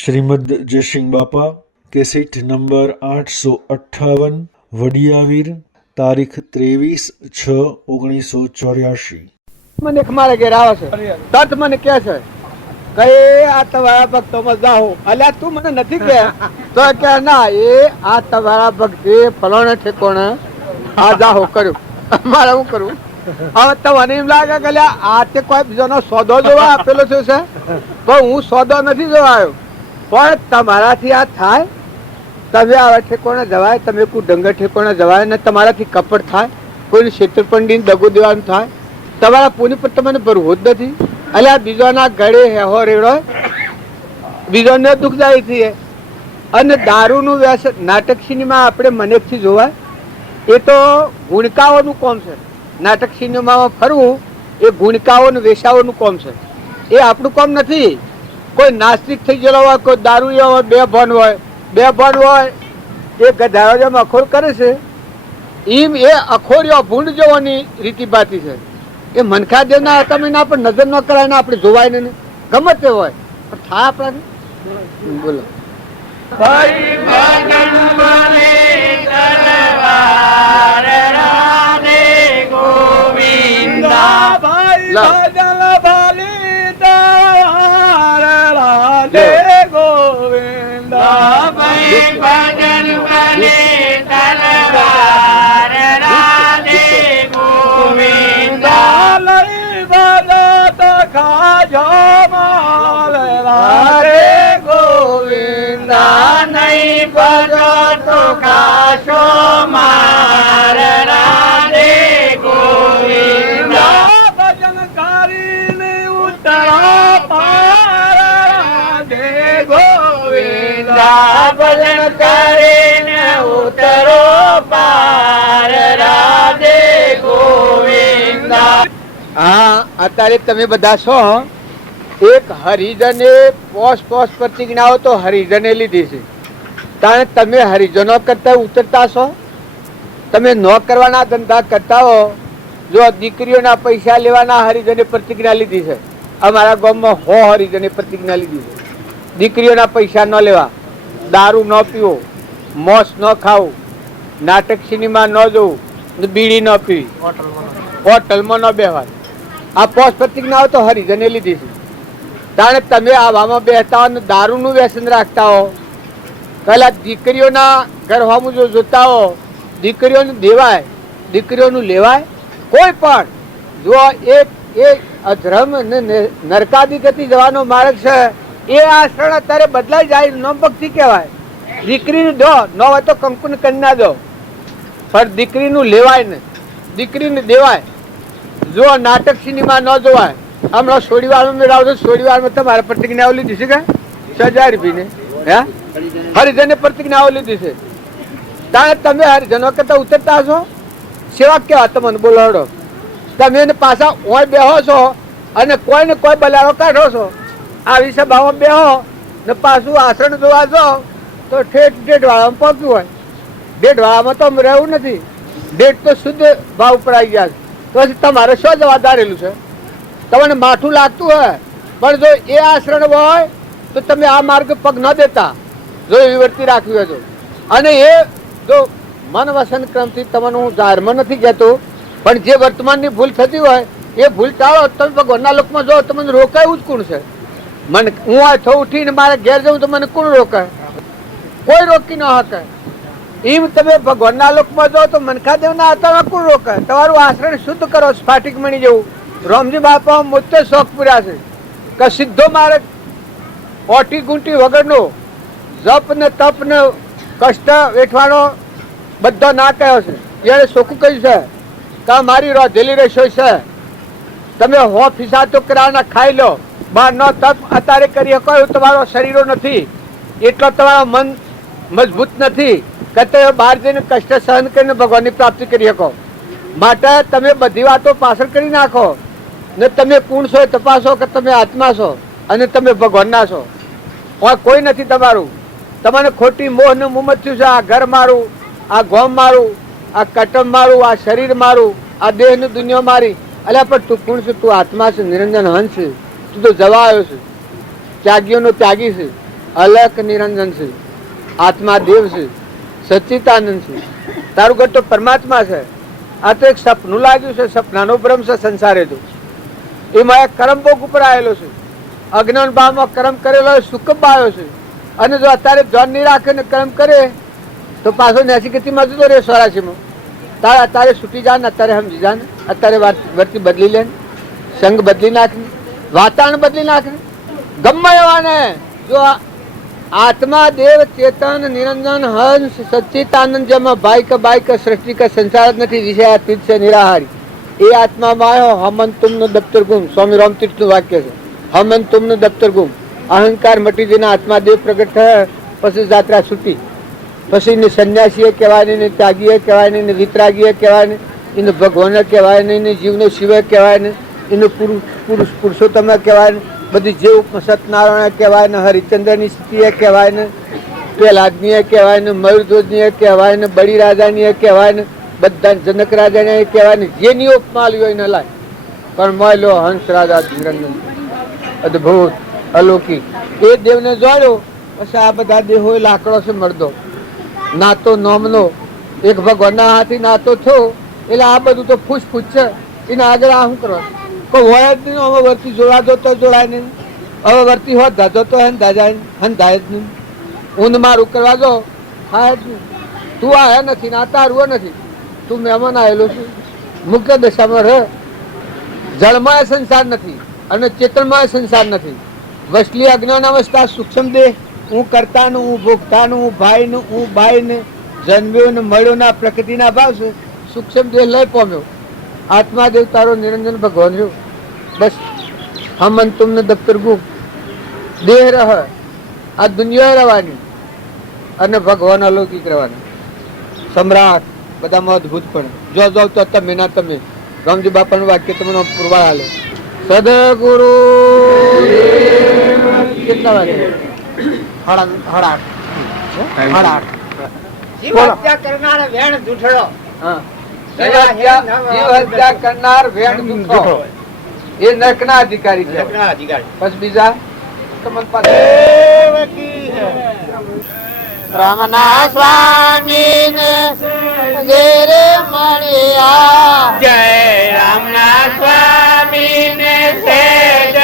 શ્રીમદ જયસિંહ બાપા cassette number 858 વડિયાવીર તારીખ 23/6/1984। મને મારા ઘેર આવે છે તરત મને કહે છે કે આ તમારા ભક્તોમાં જાઓ. અલ્યા તું મને નથી કે તો કે ના એ આ તમારા ભક્તિ ફલાણા ઠેકોણે આ જાહો કર્યું. મારે શું કરવું? હવે તમને એમ લાગે કે આ તે કોઈ બીજાનો સોદો જોવા આપેલો છે પણ હું સોદો નથી જોવા આવ્યો. પણ તમારાથી આ થાય, તમે આવા ઠેકોણે જવાય, તમે કોઈ ડંગર ઠેકોણે જવાય ને તમારાથી કપટ થાય, કોઈને છેતરપિંડી દગો દેવાનું થાય, તમારા પુણ્ય પર તમને ભરવું જ નથી. એટલે આ બીજાના ગળે હેહો રેડો બીજોને દુઃખદાયી થઈએ. અને દારૂનું વ્યસન નાટક સિનેમા આપણે મનેકથી જોવાય એ તો ગુણકાઓનું કોમ છે. નાટક સિનેમામાં ફરવું એ ગુણકાઓનું વેશાઓનું કોમ છે, એ આપણું કોમ નથી. કોઈ નાસ્તિક થઈ ગયેલો હોય, કોઈ દારૂ હોય, બે ભણ હોય એ ગધાડો જેમ અખોર કરે છે એમ એ અખોરીઓ ભૂંડ જેવાની રીતિ ભાતી છે. એ મનખા દેવના હતા મહિના આપણે નજર ન કરાય ને આપણે જોવાય ને ગમે તે હોય પણ થાય આપણાને. બોલો ભજન કરીને ઉતરો પાર રાધે ગોવિંદા. હા, અત્યારે તમે બધા છો એક હરિજને પોસ પ્રતિજ્ઞાઓ તો હરિજને લીધી છે, કારણ તમે હરિજનો કરતા ઉતરતા છો. તમે ન કરવાના ધંધા કરતા હો. જો દીકરીઓના પૈસા લેવાના હરિજને પ્રતિજ્ઞા લીધી છે. અમારા ગામમાં હરિજને પ્રતિજ્ઞા લીધી છે, દીકરીઓના પૈસા ન લેવા, દારૂ ન પીવો, મોસ ન ખાવું, નાટક સિનેમા ન જોવું, બીડી ન પીવી, હોટલમાં ન બેહવાય. આ પોસ પ્રતિજ્ઞાઓ તો હરિજને લીધી છે. તાણે તમે આવામાં બેસતા હો, દારૂનું વ્યસન રાખતા હો, પેલા દીકરીઓના ઘર હોમું જો જોતા હો, દીકરીઓને દેવાય, દીકરીઓનું લેવાય. કોઈ પણ જો એક અધર્મ ને નરકાદી ગતિ જવાનો માર્ગ છે એ આચરણ અત્યારે બદલાઈ જાય. ન ભક્તિ કહેવાય. દીકરીને દો ન હોય તો કંકુને કન્યા દો, પણ દીકરીનું લેવાય ને દીકરીને દેવાય. જો નાટક સિનેમા ન જોવાય. હમણાં સોડીવારમાં મેળાવ છો, સોડીવારમાં તમારે પ્રતિજ્ઞાઓ લીધી છે કે 1000 રૂપિયાને હે હરિજને પ્રતિજ્ઞાઓ લીધી છે. તારે તમે હરિજનો કરતા ઉતરતા છો. સેવા કેવા તમને બોલાડો. તમે એને પાછા ઓય બેહો છો અને કોઈ ને કોઈ બલાડો કાઢો છો. આવી સભામાં બેહો ને પાછું આસણ જોવા જાઓ તો ઠેઠ ડેઢવાળામાં પહોંચ્યું હોય. ડેઢવાળામાં તો રહેવું નથી. ડેઢ તો શુદ્ધ ભાવ ઉપર આવી ગયા છે. તો પછી તમારે શું જવા ધારેલું છે? તમને માઠું લાગતું હોય પણ જો એ આચરણ હોય તો તમે આ માર્ગ પગ ન દેતા, જો એવી વર્તી રાખવી હોય તો. અને એ જો મન વસન ક્રમથી તમને હું જાહેરમાં નથી કહેતો, પણ જે વર્તમાનની ભૂલ થતી હોય એ ભૂલ ટાળો. તમે ભગવાનના લોકમાં જો તમને રોકાયું જ કોણ છે? મને હું આ થયું ઉઠીને મારે ઘેર જવું તો મને કોણ રોકાય? કોઈ રોકી ન શકે. એમ તમે ભગવાનના લોકમાં જાઓ તો મનખાદેવના આત્મામાં કોણ રોકાય? તમારું આચરણ શુદ્ધ કરો. સ્ફાટિક મણી જેવું રામજી બાપા મોટે શોખ પૂર્યા છે કે સીધો માર્ગ, ઓટી ગુંટી વગરનો, જપ ને તપ ને કષ્ટ વેઠવાનો બધો ના કહ્યો છે. એને ચોખ્ખું કહ્યું છે કે મારી રોધેલી રસોઈ છે. તમે હો ફિસાતો કરાવના ખાઈ લો, બહાર નો તપ અત્યારે કરી શકો એવું તમારો શરીરો નથી, એટલો તમારો મન મજબૂત નથી કે તમે બહાર જઈને કષ્ટ સહન કરીને ભગવાનની પ્રાપ્તિ કરી શકો. માટે તમે બધી વાતો પાછળ કરી નાખો ને તમે કોણ છો એ તપાસો કે તમે આત્મા છો અને તમે ભગવાનના છો. કોઈ નથી તમારું. તમને ખોટી મોહ ને મુમત થયું છે. આ ઘર મારું, આ ગોમ મારું, આ કટમ મારું, આ શરીર મારું, આ દેહ ની દુનિયા મારી. અલ્યા પણ તું કોણ છે? તું આત્મા છે, નિરંજન હંસ છે. તું તો જવા આવ્યો છે, ત્યાગીઓનો ત્યાગી છે. અલખ નિરંજન છે, આત્મા દેવ છે, સચ્ચિતાનંદ છે, તારું ઘર તો પરમાત્મા છે. આ તો એક સપનું લાગ્યું છે, સપનાનો ભ્રમ છે સંસારે. તો એમાં એક કર્મ ભોગ ઉપર આવેલો છે, અજ્ઞાન ભાવમાં કર્મ કરેલો સુકબ આવ્યો છે. અને જો અત્યારે ધ્યાન નહીં રાખે ને કર્મ કરે તો પાછો નેસી ગતિમાં જતો રહે સ્વરાશીમાં. તારે અત્યારે છૂટી જા ને, અત્યારે સમજી જા ને, અત્યારે વર્તી બદલી લે, સંગ બદલી નાખને, વાતાવરણ બદલી નાખને. ગમે એવાને જો આત્મા દેવ ચેતન નિરંજન હંસ સચ્ચિતાનંદ જેમાં ભાઈ કે બાઈ કે સૃષ્ટિ का संसार જ નથી, વિષયાતીત છે, નિરાહારી. એ આત્મામાં આવ્યો હમન તુમનો દફતર ગુમ. સ્વામી રામતીર્થનું વાક્ય છે, હમન તુમનો દફતર ગુમ. અહંકાર મટી જઈને આત્મા દેવ પ્રગટ થયા પછી જાત્રા છૂટી. પછી એને સંન્યાસીએ કહેવાય નહીં, ને ત્યાગીએ કહેવાય નહીં, ને વિતરાગીએ કહેવાય નહીં, એને ભગવાને કહેવાય નહીં, ને જીવને શિવે કહેવાય નહીં, એને પુરુષ પુરુષોત્તમ કહેવાય નહીં, બધી જેવ સત્યનારાયણ કહેવાય ને, હરિચંદ્રની સ્થિતિએ કહેવાય ને, પ્રહલાદનીએ કહેવાય ને, મયુરધ્વજનીએ કહેવાય ને, બળી રાજાનીએ કહેવાય ને, બધા જનક રાજાને કહેવાય ને, જેની ઉપમા લ્યો એને લાય. પણ મળ્યો હંસ રાજા નિરંજન, અદભુત અલૌકિક. એ દેવને જોડ્યો પછી આ બધા દેહો લાકડો છે મરદો નાતો નોમનો એક ભગવાનના હાથી નાતો છો. એટલે આ બધું તો ફૂસ છે. એના આગળ આ શું કરવા કોઈ હોય જ નહીં. હવે વર્તી જોડાતો તો જોડાય નહીં, હવે વર્તી હોત ધાજો તો હંધાય જ નહીં. ઊંધ મારું કરવા દો હા જ નહીં. તું આયા નથી ને આ તારું નથી, તું મહેમાન આવેલો છું. મુખ્ય દશામાં રહે. જળમાં સંસાર નથી અને ચેતનમાં સંસાર નથી. વસલી અજ્ઞાન અવસ્થા સૂક્ષ્મ દેહ, હું કરતાનું, હું ભોગતાનું, હું ભાઈનું, હું બાઈને, જન્મ્યો ને મળ્યો ના પ્રકૃતિના ભાવ છે. સૂક્ષ્મ દેહ લઈ પામ્યો. આત્મા દેવ તારો નિરંજન ભગવાન રહ્યો. બસ હમન તુમને દફતર ગુમ. દેહ રહ, આ દુનિયા રહેવાની અને ભગવાન અલૌકિક રહેવાની. સમ્રાટ બધામાં અદભુત પણ જો જાવ તો તમે ના તમે. રામજી બાપાનું વાક્ય તમને પુરવાર હાલે. સદગુરુ કેટલા વાગે? જીવ હત્યા કરનાર વેણ જૂઠડો. હા, જીવ હત્યા કરનાર વેણ જૂઠો એ નરકના અધિકારી છે. પછી બીજા રમના સ્વામી ને ઘેરે મળ્યા, જય રામના સ્વામી ને સેજ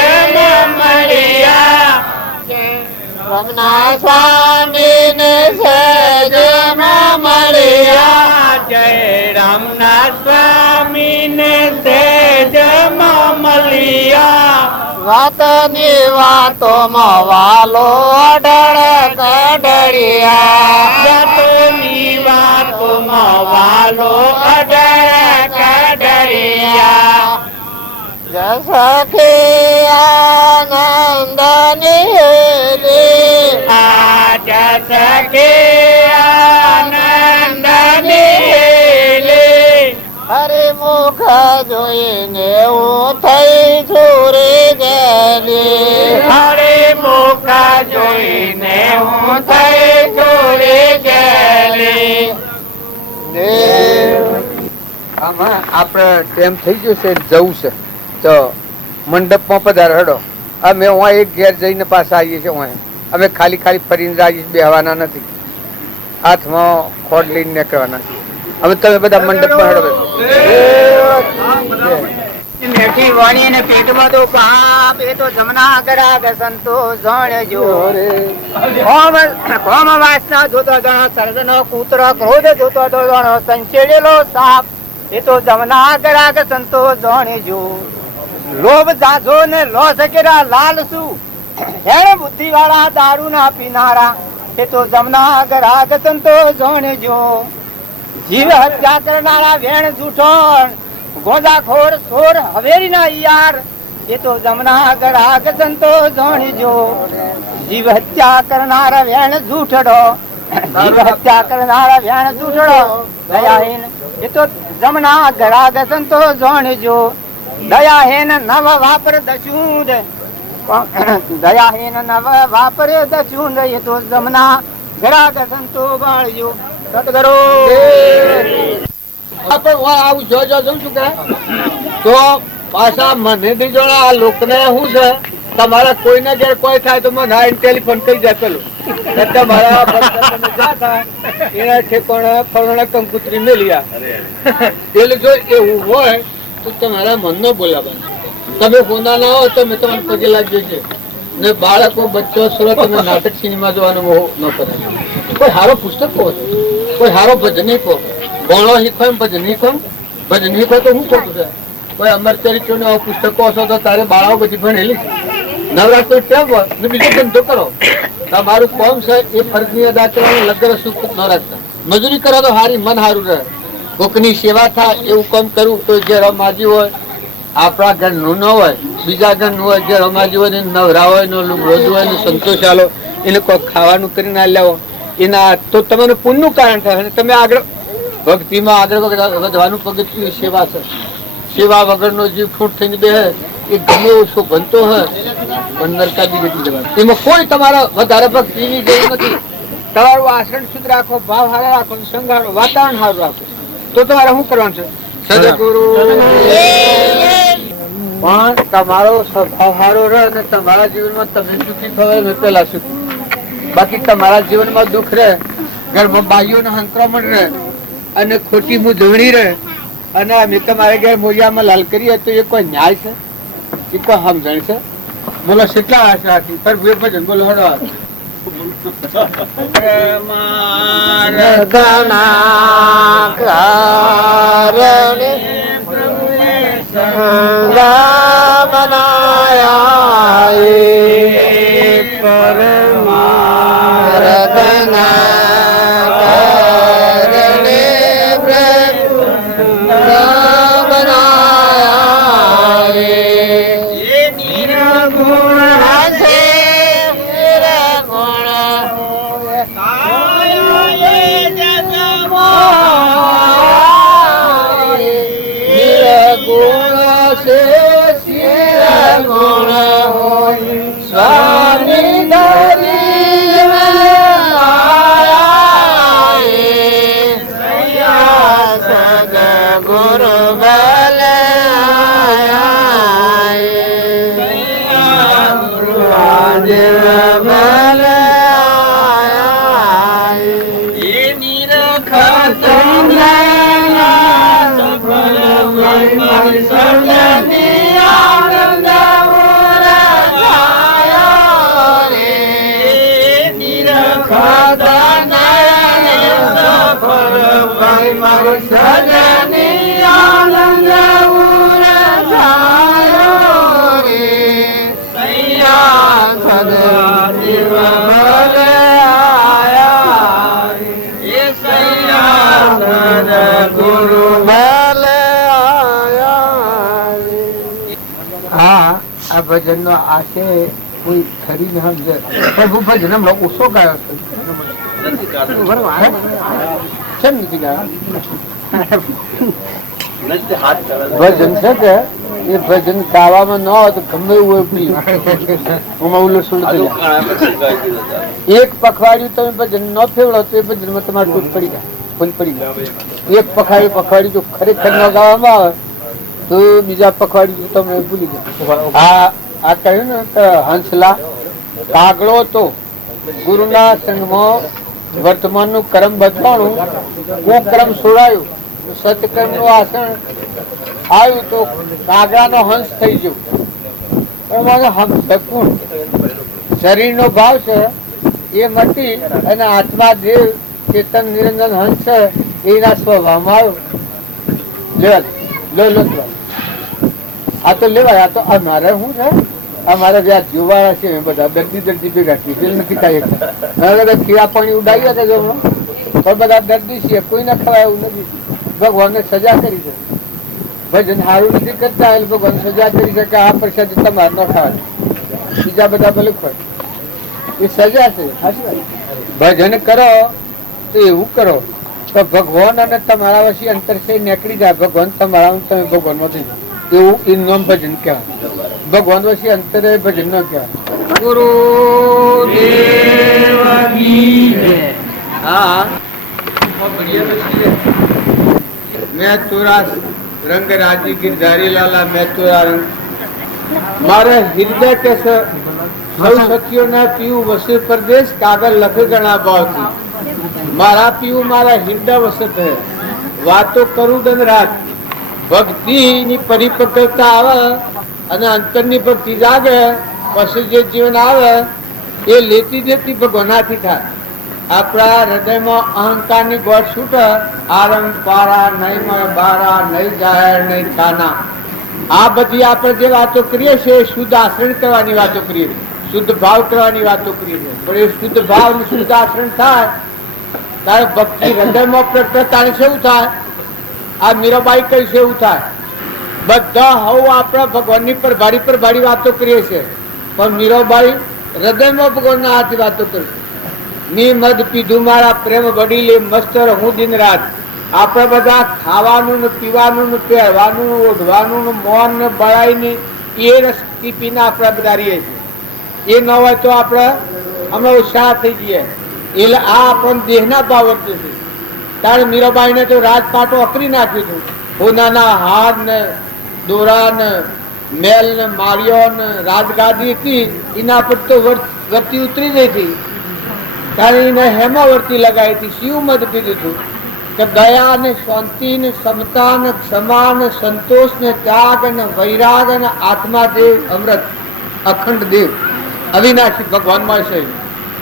મળ્યા, રમના સ્વામી ને સેજ મળ્યા, જય રામના સ્વામી ને સેજ મળ્યા. વાતની વાતોમાં વાલો અડળ કડળિયા, વાતની વાતોમાં વાલો અડળ કડળિયા. જસખી આનંદની હેલી, આ જસખી આનંદની હેલી. હરિમુખ જોઈને હું થઈ છુરી ગયેલી, હરિમુખ જોઈને હું થઈ છુરી ગયેલી. આમાં આપણે ટાઈમ થઈ ગયો છે, જવું છે તો મંડપમાં પધાર હડો. અમે હું એક ઘેર જઈને પાછા આવીએ છીએ. અમે ખાલી ફરીને જઈએ, બેહવાના નથી, હાથમાં ખોડ લઈને નીકળવાના. હવે તમે બધા મંડપમાં હડો. મેઠી વાણી ને પેટમાં તો પાપ, એ તો જમના ગરાગ સંતો જાણજો. કોમ વાસના જોતો જાણો, સર્જનો કૂતર ક્રોધ જોતો જાણો, સંચેડેલો સાપ, એ તો જમના ગરાગ સંતો જાણજો. લોભ જાજો ને લો સકેરા લાલસુ, હેણ બુદ્ધિ વાળા દારૂ ના પીનારા, એ તો જમના ગરાગ સંતો જાણજો. જીવ હત્યા કરનારા વેણ જૂઠોણ, ગોંજાખોર સોર હવેરી ના યાર, એ તો જમના ગરાગ સંતો જાણજો. જીવ હત્યા કરનારા વેણ જૂઠડો, જીવ હત્યા કરનારા વેણ જૂઠડો, દયાહીન, એ તો જમના ગરાગ સંતો જાણજો. દયાહીન નવ વાપર દશૂદ, દયાહીન નવ વાપરે દશૂદ, એ તો જમના ગરાગ સંતો બાળજો. સદગુરુ આવું જો છું કે તો પાછા મને થી જોડે આ લોકને શું છે તમારા કોઈના ઘેર કોઈ થાય તો મને હા ટેલિફોન કરી જાય પેલું તમારા તમે જ્યાં થાય એના ઠેકોણા ફળોના કંકુતરી મેલ્યા એટલે જો એવું હોય તો તમારા મનનો બોલાવવાનું. તમે હોના ના હો તો મેં તમને પગે લાગી છે ને બાળકો બચ્ચો સુરત તમે નાટક સિનેમા જોવાનું બહુ ન કરે. કોઈ સારો પુસ્તક કહો, કોઈ સારો ભજની કહો, ભણો શીખો એમ ભજન શીખો. ભજન શીખો તો હું ખોટું છે? કોઈ અમર ચરિત્રો પુસ્તકો હશો તો તારે બાળાઓ બધી ભણેલી નવરાત્રી કેમ હોય ને બીજો ધંધો કરો. તમારું કોમ છે એ ફરજની અદા કરવાનું, લગ્ન સુખ ન રાખતા. મજૂરી કરો તો હારી મન સારું રહે. કોકની સેવા થાય એવું કામ કરવું તો જે રમાજી હોય આપણા ઘરનું ન હોય બીજા ઘરનું હોય, જે રમાજી હોય ને નવરા હોય ને રોજ હોય ને સંતોષ આલો એને કોઈ ખાવાનું કરીને આલ્યા એના તો તમારું પુણ્યનું કારણ થાય અને તમે આગળ ભક્તિમાં આગળ વધવાનું પગથિયું સેવા છે. સેવા વગરનો જીવ ફૂટ થઈને બે એ ગમે ઓછો બનતો હોય પણ નરકાદી જતી જવાનું. એમાં કોઈ તમારા વધારે ભક્તિની જરૂર નથી. તમારું આચરણ શુદ્ધ રાખો, ભાવ સારા રાખો, સંઘારો વાતાવરણ સારું રાખો તો તમારે શું કરવાનું છે? સદગુરુ પણ તમારો સ્વભાવ સારો રહે અને તમારા જીવનમાં તમે સુખી થવાય ને પેલા સુખી. બાકી તમારા જીવનમાં દુઃખ રહે, ઘરમાં બાઈઓનું સંક્રમણ રહે અને ખોટી મૂંઝવણી રહે અને અમે તમારે ઘેર મોરિયામાં લાલ કરીએ તો એ કોઈ ન્યાય છે? એ કોઈ સમજણ છે? બોલો કેટલા આશા હતી પર ભજન બોલો હડો ભજન નો આશે કોઈ ખરી ન સમજે પ્રભુ ભજન હમણાં ઓછો ગાયો છે. ભજન છે કે એ ભજન ગાવામાં ન હોય તો ગમે એવું એક પખવાડિયું તમે ભજન ન ફેવડો તો એ ભજનમાં તમારે તૂટ પડી જાય, ફૂલ પડી જાય. એક પખવાડિયું જો ખરેખર ન ગાવામાં આવે તો બીજા પખવાડિયું તમે ભૂલી જાય. આ કહ્યું ને કે હંસલા કાગડો તો ગુરુના સંગમાં વર્તમાનનું કર્મ બચવાનું, કુકર્મ છોડાયું, સત્કર્મ નું આસન આવ્યું તો કાગડાનો હંસ થઈ ગયો. શરીર નો ભાવ છે એ મટી અને આત્મા દેવ ચેતન નિરંજન હંસ છે એના સ્વભાવમાં આવ્યો. આ તો લેવાય. આ તો અમારે શું છે, અમારે જ્યાં જોવાયા છે બધા દર્દી ભેગા નથી ખાઈ ખીરા પાણી ઉડાવ્યા હતા પણ બધા દર્દી છે, કોઈને ખવાય એવું નથી. ભગવાનને સજા કરી છે. ભજન સારું નથી કરતા એટલે ભગવાન સજા કરી છે કે આ પ્રસાદ તમારે ન ખાવા, બીજા બધા ભલે ખવાય. એ સજા છે. ભજન કરો તો એવું કરો તો ભગવાન અને તમારા વચ્ચે અંતર છે નીકળી જાય. ભગવાન તમારા તમે ભગવાન નથી એવું એ નામ ભજન કહેવાય. ભગવાન વચ્ચે અંતરે ભજન ન કહેવાય. ગુરુ હા मैं तुरा रंग राजी गिरधारी लाला मैं तुरा रंग મારે હૃદય કે સૌ સખીઓના પીવું વસે પરદેશ કાગળ લખે ઘણા ભાવથી. મારા પીવું મારા હૃદય વસત હે, વાતો કરું દિન રાત. ભક્તિની પરિપક્વતા આવે અને અંતરની ભક્તિ જાગે પછી જે જીવન આવે એ લેતી દેતી ભગવાનાથી થાય. આપણા હૃદયમાં અહંકારની ગોઠ છૂટે, આરંગ પારા નહીં મળે બારા, નહીં જાહેર નહીં ખાના. આ બધી આપણે જે વાતો કરીએ છીએ એ શુદ્ધ આચરણ કરવાની વાતો કરીએ છીએ, શુદ્ધ ભાવ કરવાની વાતો કરીએ છીએ. પણ એ શુદ્ધ ભાવ અને શુદ્ધ આચરણ થાય ત્યારે ભક્તિ હૃદયમાં પ્રગટ તારે શું થાય? આ મીરાબાઈ કહી છે એવું થાય. બધા હવ આપણા ભગવાનની પર ભારી વાતો કરીએ છીએ, પણ મીરાબાઈ હૃદયમાં ભગવાનના હાથથી વાતો કરે. ની મધ પીધું મારા પ્રેમ વડીલે મસ્ત રહું દિન રાત. આપણે બધા ખાવાનું ને પીવાનું ને પહેરવાનું ને ઓઢવાનું ને મોન ને બળાઈ ને એ રસથી પીને આપણે બધા રહીએ છીએ. એ ન હોય તો આપણે અમે ઉત્સાહ થઈ જઈએ. એટલે આ આપણને દેહના ભાવ વર્તે છે. ત્યારે મીરાબાઈને તો રાજપાટો અકરી નાખ્યું હતું. હોનાના હાર ને દોરા ને મેલ ને માળીઓ ને રાજગાદી હતી એના પર તો વર્તી ઉતરી ગઈ હતી. ત્યારે એને હેમાવર્તી લગાવી હતી. શિવ મધ પીધું હતું કે દયા ને શાંતિ ને સમતા ને ક્ષમા ને સંતોષ ને ત્યાગ ને વૈરાગ ને આત્મા દેવ અમૃત અખંડ દેવ અવિનાશી ભગવાનમાં છે.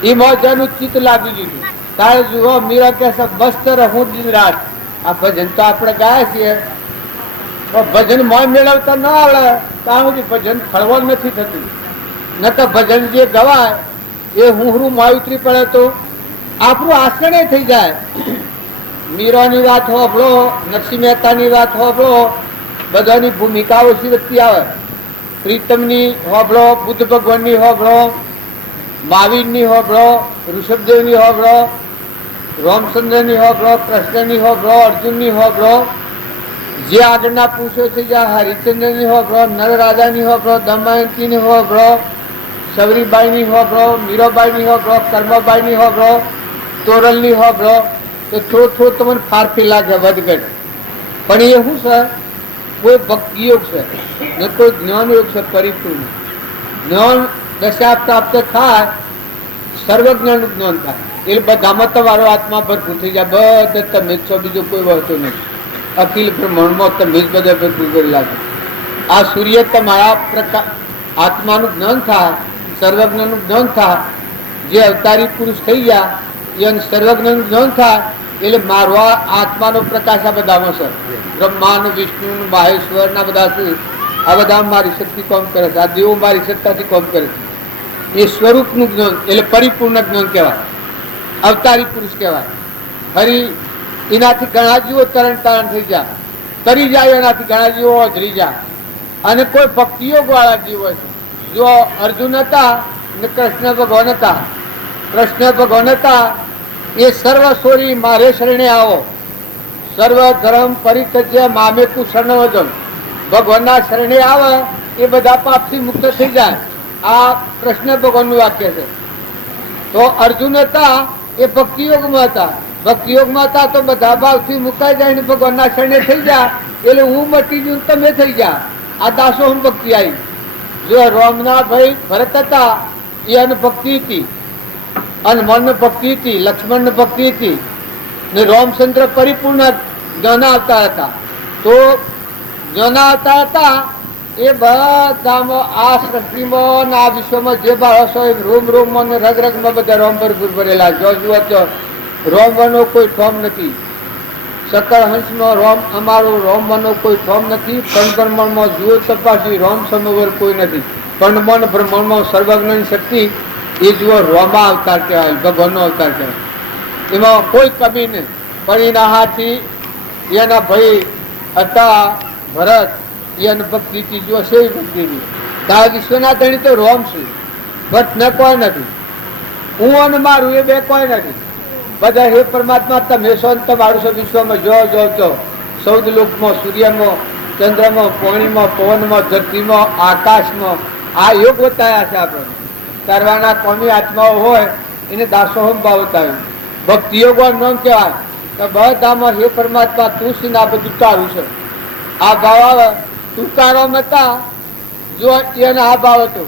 એ મોજાનું ચિત્ત લાગી દીધું. તારે જુઓ મીરા કે મસ્ત રહું દિન રાત. આ ભજન તો આપણે ગાય છીએ, ભજન મોય મેળવતા ન આવડે ત્યાં સુધી ભજન ફળવાનું નથી થતું. ન તો ભજન જે ગવાય એ હુંહરું મોય ઉતરી પડે તો આપણું આચરણે થઈ જાય. મીરાની વાત હોભળો, નરસિંહ મહેતાની વાત હોભળો, બધાની ભૂમિકાઓ શીખતી આવે. પ્રીતમની હોભળો, બુદ્ધ ભગવાનની હોભળો, મહાવીરની હોભળો, ઋષભદેવની હોભળો, રામચંદ્રની હોભળો, કૃષ્ણની હોભળો, અર્જુનની હોભળો, જે આગળના પુરુષો છે જ્યાં હરિચંદ્રની હોભળો, નરરાજાની હોભળો, દમયંતીની હોભળો, સબરીબાઈની હોભળો, મીરાબાઈની હોભળો, કર્મબાઈની હોભળો, તોરલની હોભળો. તો થોડું તમને ફારફી લાગે વધઘટ, પણ એ શું છે? કોઈ ભક્તિ યોગ છે ને કોઈ જ્ઞાન યોગ છે પરિપૂર્ણ. જ્ઞાન દશા પ્રાપ્ત થાય, સર્વજ્ઞાન જ્ઞાન થાય એટલે બધામાં તમારો આત્મા ભરપૂર થઈ જાય. બધા તમે જ છો, બીજો કોઈ વળતો નથી. અખિલ બ્રહ્માંડમાં તમે જ બધા ભરપૂર કરી લાગે. આ સૂર્ય તમારા પ્રકાશ આત્માનું જ્ઞાન થાય, સર્વજ્ઞનું જ્ઞાન થાય. જે અવતારી પુરુષ થઈ ગયા એને સર્વજ્ઞનું જ્ઞાન થાય એટલે મારવા આત્માનો પ્રકાશ આ બધામાં છે. બ્રહ્માન વિષ્ણુ મહેશ્વર ના બધા છે. આ બધા મારી શક્તિ કોમ કરે છે. આ દેવો મારી સત્તાથી કોમ કરે છે. એ સ્વરૂપનું જ્ઞાન એટલે પરિપૂર્ણ જ્ઞાન કહેવાય, અવતારી પુરુષ કહેવાય. ફરી એનાથી ઘણા જીવો તરણ થઈ જાય, તરી જાય. એનાથી ઘણા જીવો ઓઝરી જાય. અને કોઈ ભક્તિયોગ વાળા જીવો છે. જો અર્જુન હતા ને કૃષ્ણ ભગવાન હતા. કૃષ્ણ ભગવાન હતા એ સર્વ છોડી મારે શરણે આવો, સર્વ ધર્મ પરિત્યજ્ય મામેકુ શરણવદન. ભગવાનના શરણે આવે એ બધા પાપથી મુક્ત થઈ જાય. આ કૃષ્ણ ભગવાનનું વાક્ય છે. તો અર્જુન હતા એ ભક્તિયોગમાં હતા. ભક્તિયોગમાં હતા તો બધા ભાવથી મુકાઈ જાય ને ભગવાનના શરણે થઈ જાય. એટલે હું મટી જઉં, તમે થઈ જાય. આ દાસોહમ ભક્તિ આવી. જો રામના ભાઈ ભરત હતા એ ભક્તિ હતી, હનુમાન ભક્તિ હતી, લક્ષ્મણ ભક્તિ હતી ને રામચંદ્ર પરિપૂર્ણ જ્ઞાન આવતા હતા. તો જ્ઞાન આવતા હતા એ બધામાં આ સૃષ્ટિમાં આ વિશ્વમાં જે માણસો રોમ રોમમાં ને રગ રગમાં બધા રોમ ભરપૂર ભરેલા. જો જુઓ તો રોમવાનો કોઈ ઠોમ નથી. સકળ હંસમાં રોમ અમારો રોમવાનો કોઈ ઠોમ નથી. પણ બ્રહ્માંડમાં જુઓ તપાસી રોમ સમવર કોઈ નથી. પણ બ્રહ્માંડમાં સર્વજ્ઞાની શક્તિ એ જુઓ રોમા અવતાર કહેવાય, ભગવાનનો અવતાર કહેવાય. એમાં કોઈ કમી નહીં. પણ એના હાથી એના ભાઈ હતા ભરત, એને ભક્તિ જુઓ છે ભક્તિની. તારા વિશ્વના ધણી તો રોમ છે, ભટ્ટ ને કોઈ નથી. હું અને મારું એ બે કોઈ નથી. બધા હે પરમાત્મા તમે છો ને તમારું છો વિશ્વમાં. જો તો સૌદ લોકમાં, સૂર્યમાં, ચંદ્રમાં, પાણીમાં, પવનમાં, ધરતીમાં, આકાશમાં આ યોગ બતાવ્યા છે. આપણે કરવાના કોમી આત્માઓ હોય એને દાસોહમ ભાવ બતાવ્યું. ભક્તિ યોગ નામ કહેવાય તો બધામાં હે પરમાત્મા તું છે ને આ બધું તારું છે. આ ભાવ આવે તુકારામ હતા. જો એને આ ભાવ હતો,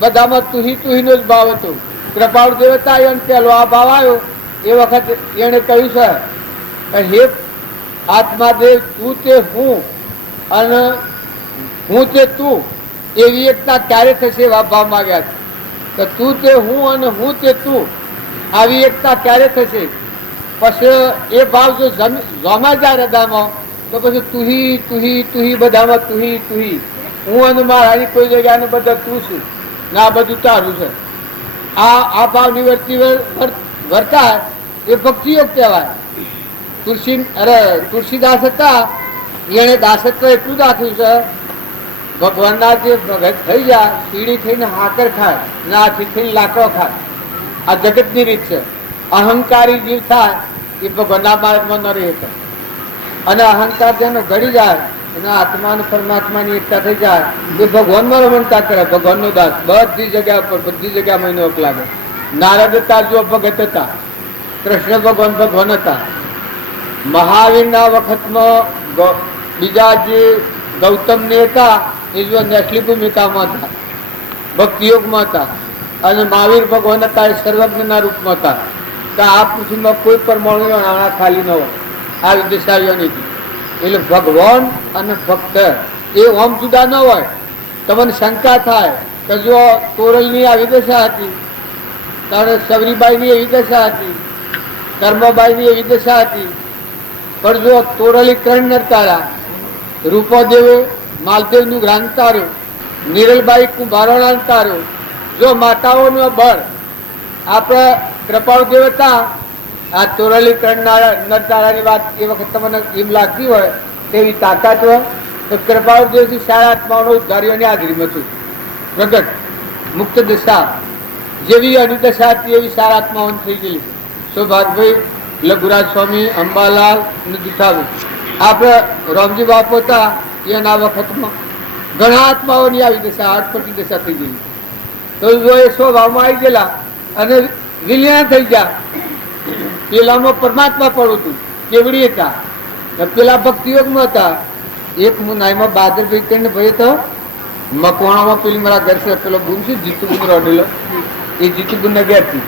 બધામાં તુહીનો જ ભાવ હતો. કૃપાળુ દેવતા આવ્યો ને પેલો આ ભાવ આવ્યો એ વખત એને કહ્યું છે હે આત્માદેવ, તું તે હું અને હું તે તું, એવી એકતા ક્યારે થશે એવા ભાવ માંગ્યા છે. તો તું તે હું અને હું તે તું, આવી એકતા ક્યારે થશે? પછી એ ભાવ જો જમા જાય હૃદયમાં તો પછી તુહી બધામાં તુહી હું અને મારાની કોઈ જગ્યાને બધા તું છું ને આ બધું તારું છે. આ ભાવ નિવર્તી વર્તાય એ ભક્તિ યોગ કહેવાય. તુલસીદાસ હતા, એને દાસત્વ એટલું રાખ્યું છે, ભગવાનના જે ભગત થઈ જાય સીડી થઈને હાકર ખાય ને આથી થઈને લાકડો ખાય. આ જગતની રીત છે. અહંકારી જીવ થાય એ ભગવાનના માર્ગમાં ન રહે. અને અહંકાર જેનો ઘડી જાય અને આત્મા અને પરમાત્માની એકતા થઈ જાય એ ભગવાનમાં રમણતા કરે. ભગવાનનો દાસ બધી જગ્યા પર બધી જગ્યા મહિનો લાગે. નારદ હતા જો ભગત હતા, કૃષ્ણ ભગવાન હતા. મહાવીરના વખતમાં બીજા જે ગૌતમ ને હતા એ જો નેસલી ભૂમિકામાં હતા, ભક્તિયોગમાં હતા. અને મહાવીર ભગવાન હતા એ સર્વજ્ઞના રૂપમાં હતા. તો આ પૃથ્વીમાં કોઈ પરમાણુ નાણા ખાલી ન હોય, આ દિશાઓ નથી. એટલે ભગવાન અને ભક્ત એ ઓમ જુદા ન હોય. તમને શંકા થાય કે જો તોરલની આવી દશા હતી, ત્યારે સબરીબાઈની એવી દશા હતી, કર્મબાઈની એવી દશા હતી, પણ જો તોરલી કર્ણ નરતારા, રૂપોદેવે માલદેવનું જ્ઞાન તાર્યું, નિરલબાઈ કુંભારોણા તાર્યું. જો માતાઓનો બળ આપણે કૃપાળુ દેવતા આ તોરલી કર્ણ નરતારાની વાત એ વખત તમને એમ લાગતી હોય તેવી તાકાત હોય તો કૃપાળુ દેવથી સારા આત્માઓનો ઉદ્ધારીઓની હાજરીમાં છું પ્રગટ મુક્ત દશા જેવી અનુદશા હતી એવી સારા આત્માઓની થઈ ગયેલી. સૌભાગભાઈ, લઘુરાજ સ્વામી, અંબાલાલ અને દુઠાભાઈ, આપણે રામજી બાપુ હતા એના વખતમાં ઘણા આત્માઓની આવી દશા અટપટી દશા થઈ ગયેલી. તો એ સ્વભાવમાં આવી ગયેલા અને વિલીન થઈ ગયા. પેલામાં પરમાત્મા પડું હતું, કેવડી હતા, પેલા ભક્તિયોગમાં હતા. એક હું નાઈમાં બહાદુરભાઈ કરીને ભાઈ તો મકવાણામાં પેલી મારા ઘર છે પેલો ગુણ છે જીતુબુન રોડેલો, એ જીતુબુન ને ઘેરથી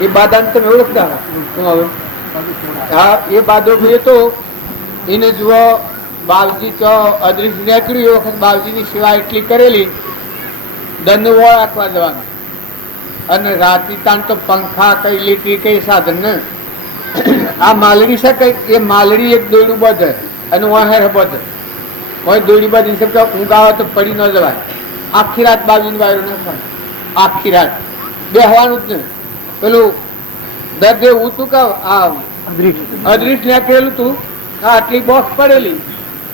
એ બાદાને તમે ઓળખતા હવે? હા, એ બહાદુરભાઈ તો એને જુઓ બાવજી તો અદૃશ્ય નીકળ્યું એ વખત બાવજીની સેવા એટલી કરેલી, દંડ વોળ આપવા જવાનું. અને રાતી તાણ તો પંખા કઈ લીટી કઈ સાધન ને આ માલડી છે કઈ એ માલડી એક દોયડું બધે અને વહેર બધે હોય દોયડી બાજુ ઊંઘ આવે તો પડી ન જવાય. આખી રાત બાજુની વાયરો ન થાય, આખી રાત બેહવાનું જ નહીં. પેલું દર્દ એવું હતું કે આ અદૃશ્ય નીકળેલું હતું, આટલી બોક્સ પડેલી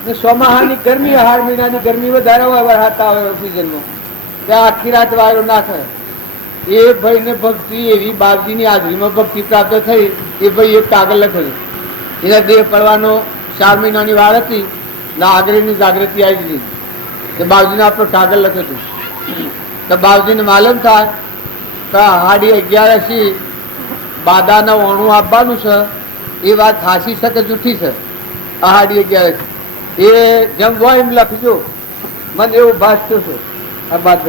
ને ચોમાહાની ગરમી, 8 મહિનાની ગરમી વધારે હોય વરસાદતા હોય ઓક્સિજનમાં, ત્યાં આખી રાત વાયરો ના થાય. એ ભાઈ ને ભક્તિ એવી બાપજીની હાજરીમાં ભક્તિ પ્રાપ્ત થઈ. એ ભાઈ એક કાગળ લખેલું, એના દેહ પડવાનો 4 મહિનાની વાર હતી ને આગળની જાગૃતિ આવી ગઈ કે બાપજીને આપણે કાગળ લખેલું. તો બાપજીને માલુમ થાય કે 11:30 બાદાના ઓણું આપવાનું છે. એ વાત હાસી છે કે જૂઠી છે? 11:30 એ જેમ હોય એમ લખજો, મને એવું ભાસતું છે. આ બાદ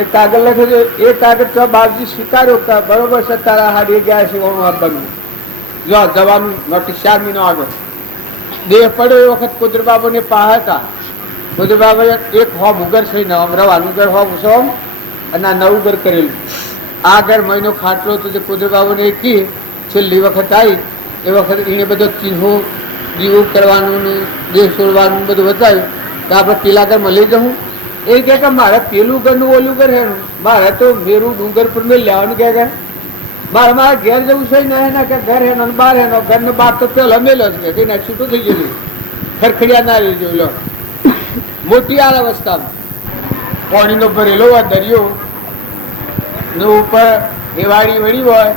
એ કાગળ લખે છે, એ કાગળ તો બાપજી સ્વીકાર્યો કે બરોબર છે, તારા 11:30 ઓણું આપવાનું. જો જવાનું નોટિસ 4 મહિનો આગળ દેહ પડ્યો એ વખત કુદરબાબુને પાહ હતા. કુદરબાબુ એક હોમ ઉગર છે ને રવાનું ઘર હોમ છે અને આ નવું ઘર કરેલું. આ ઘર મહિનો ખાટલો હતો. કુદરબાબુને કી છેલ્લી વખત આવી એ વખત એને બધો ચિહ્નો દીવું કરવાનું દેહ છોડવાનું બધું બતાવ્યું. તો આપણે પેલા ઘરમાં લઈ જવું. એ કે મારે પેલું ઘરનું ઓલું ઘર હેનું, મારે તો મેરું ડુંગર પર મેં લેવાનું કે મારે ઘેર જવું છે ને એના કે ઘર હેનો બાર હેનો, ઘરનો બાર તો પેલો મેલો જ કે એને છૂટું થઈ ગયેલું, ખરખડિયા ના રહી ગયું. લો મોટી આ અવસ્થામાં પાણીનો ભરેલો હોય દરિયો ને ઉપર હેવાડી વળી હોય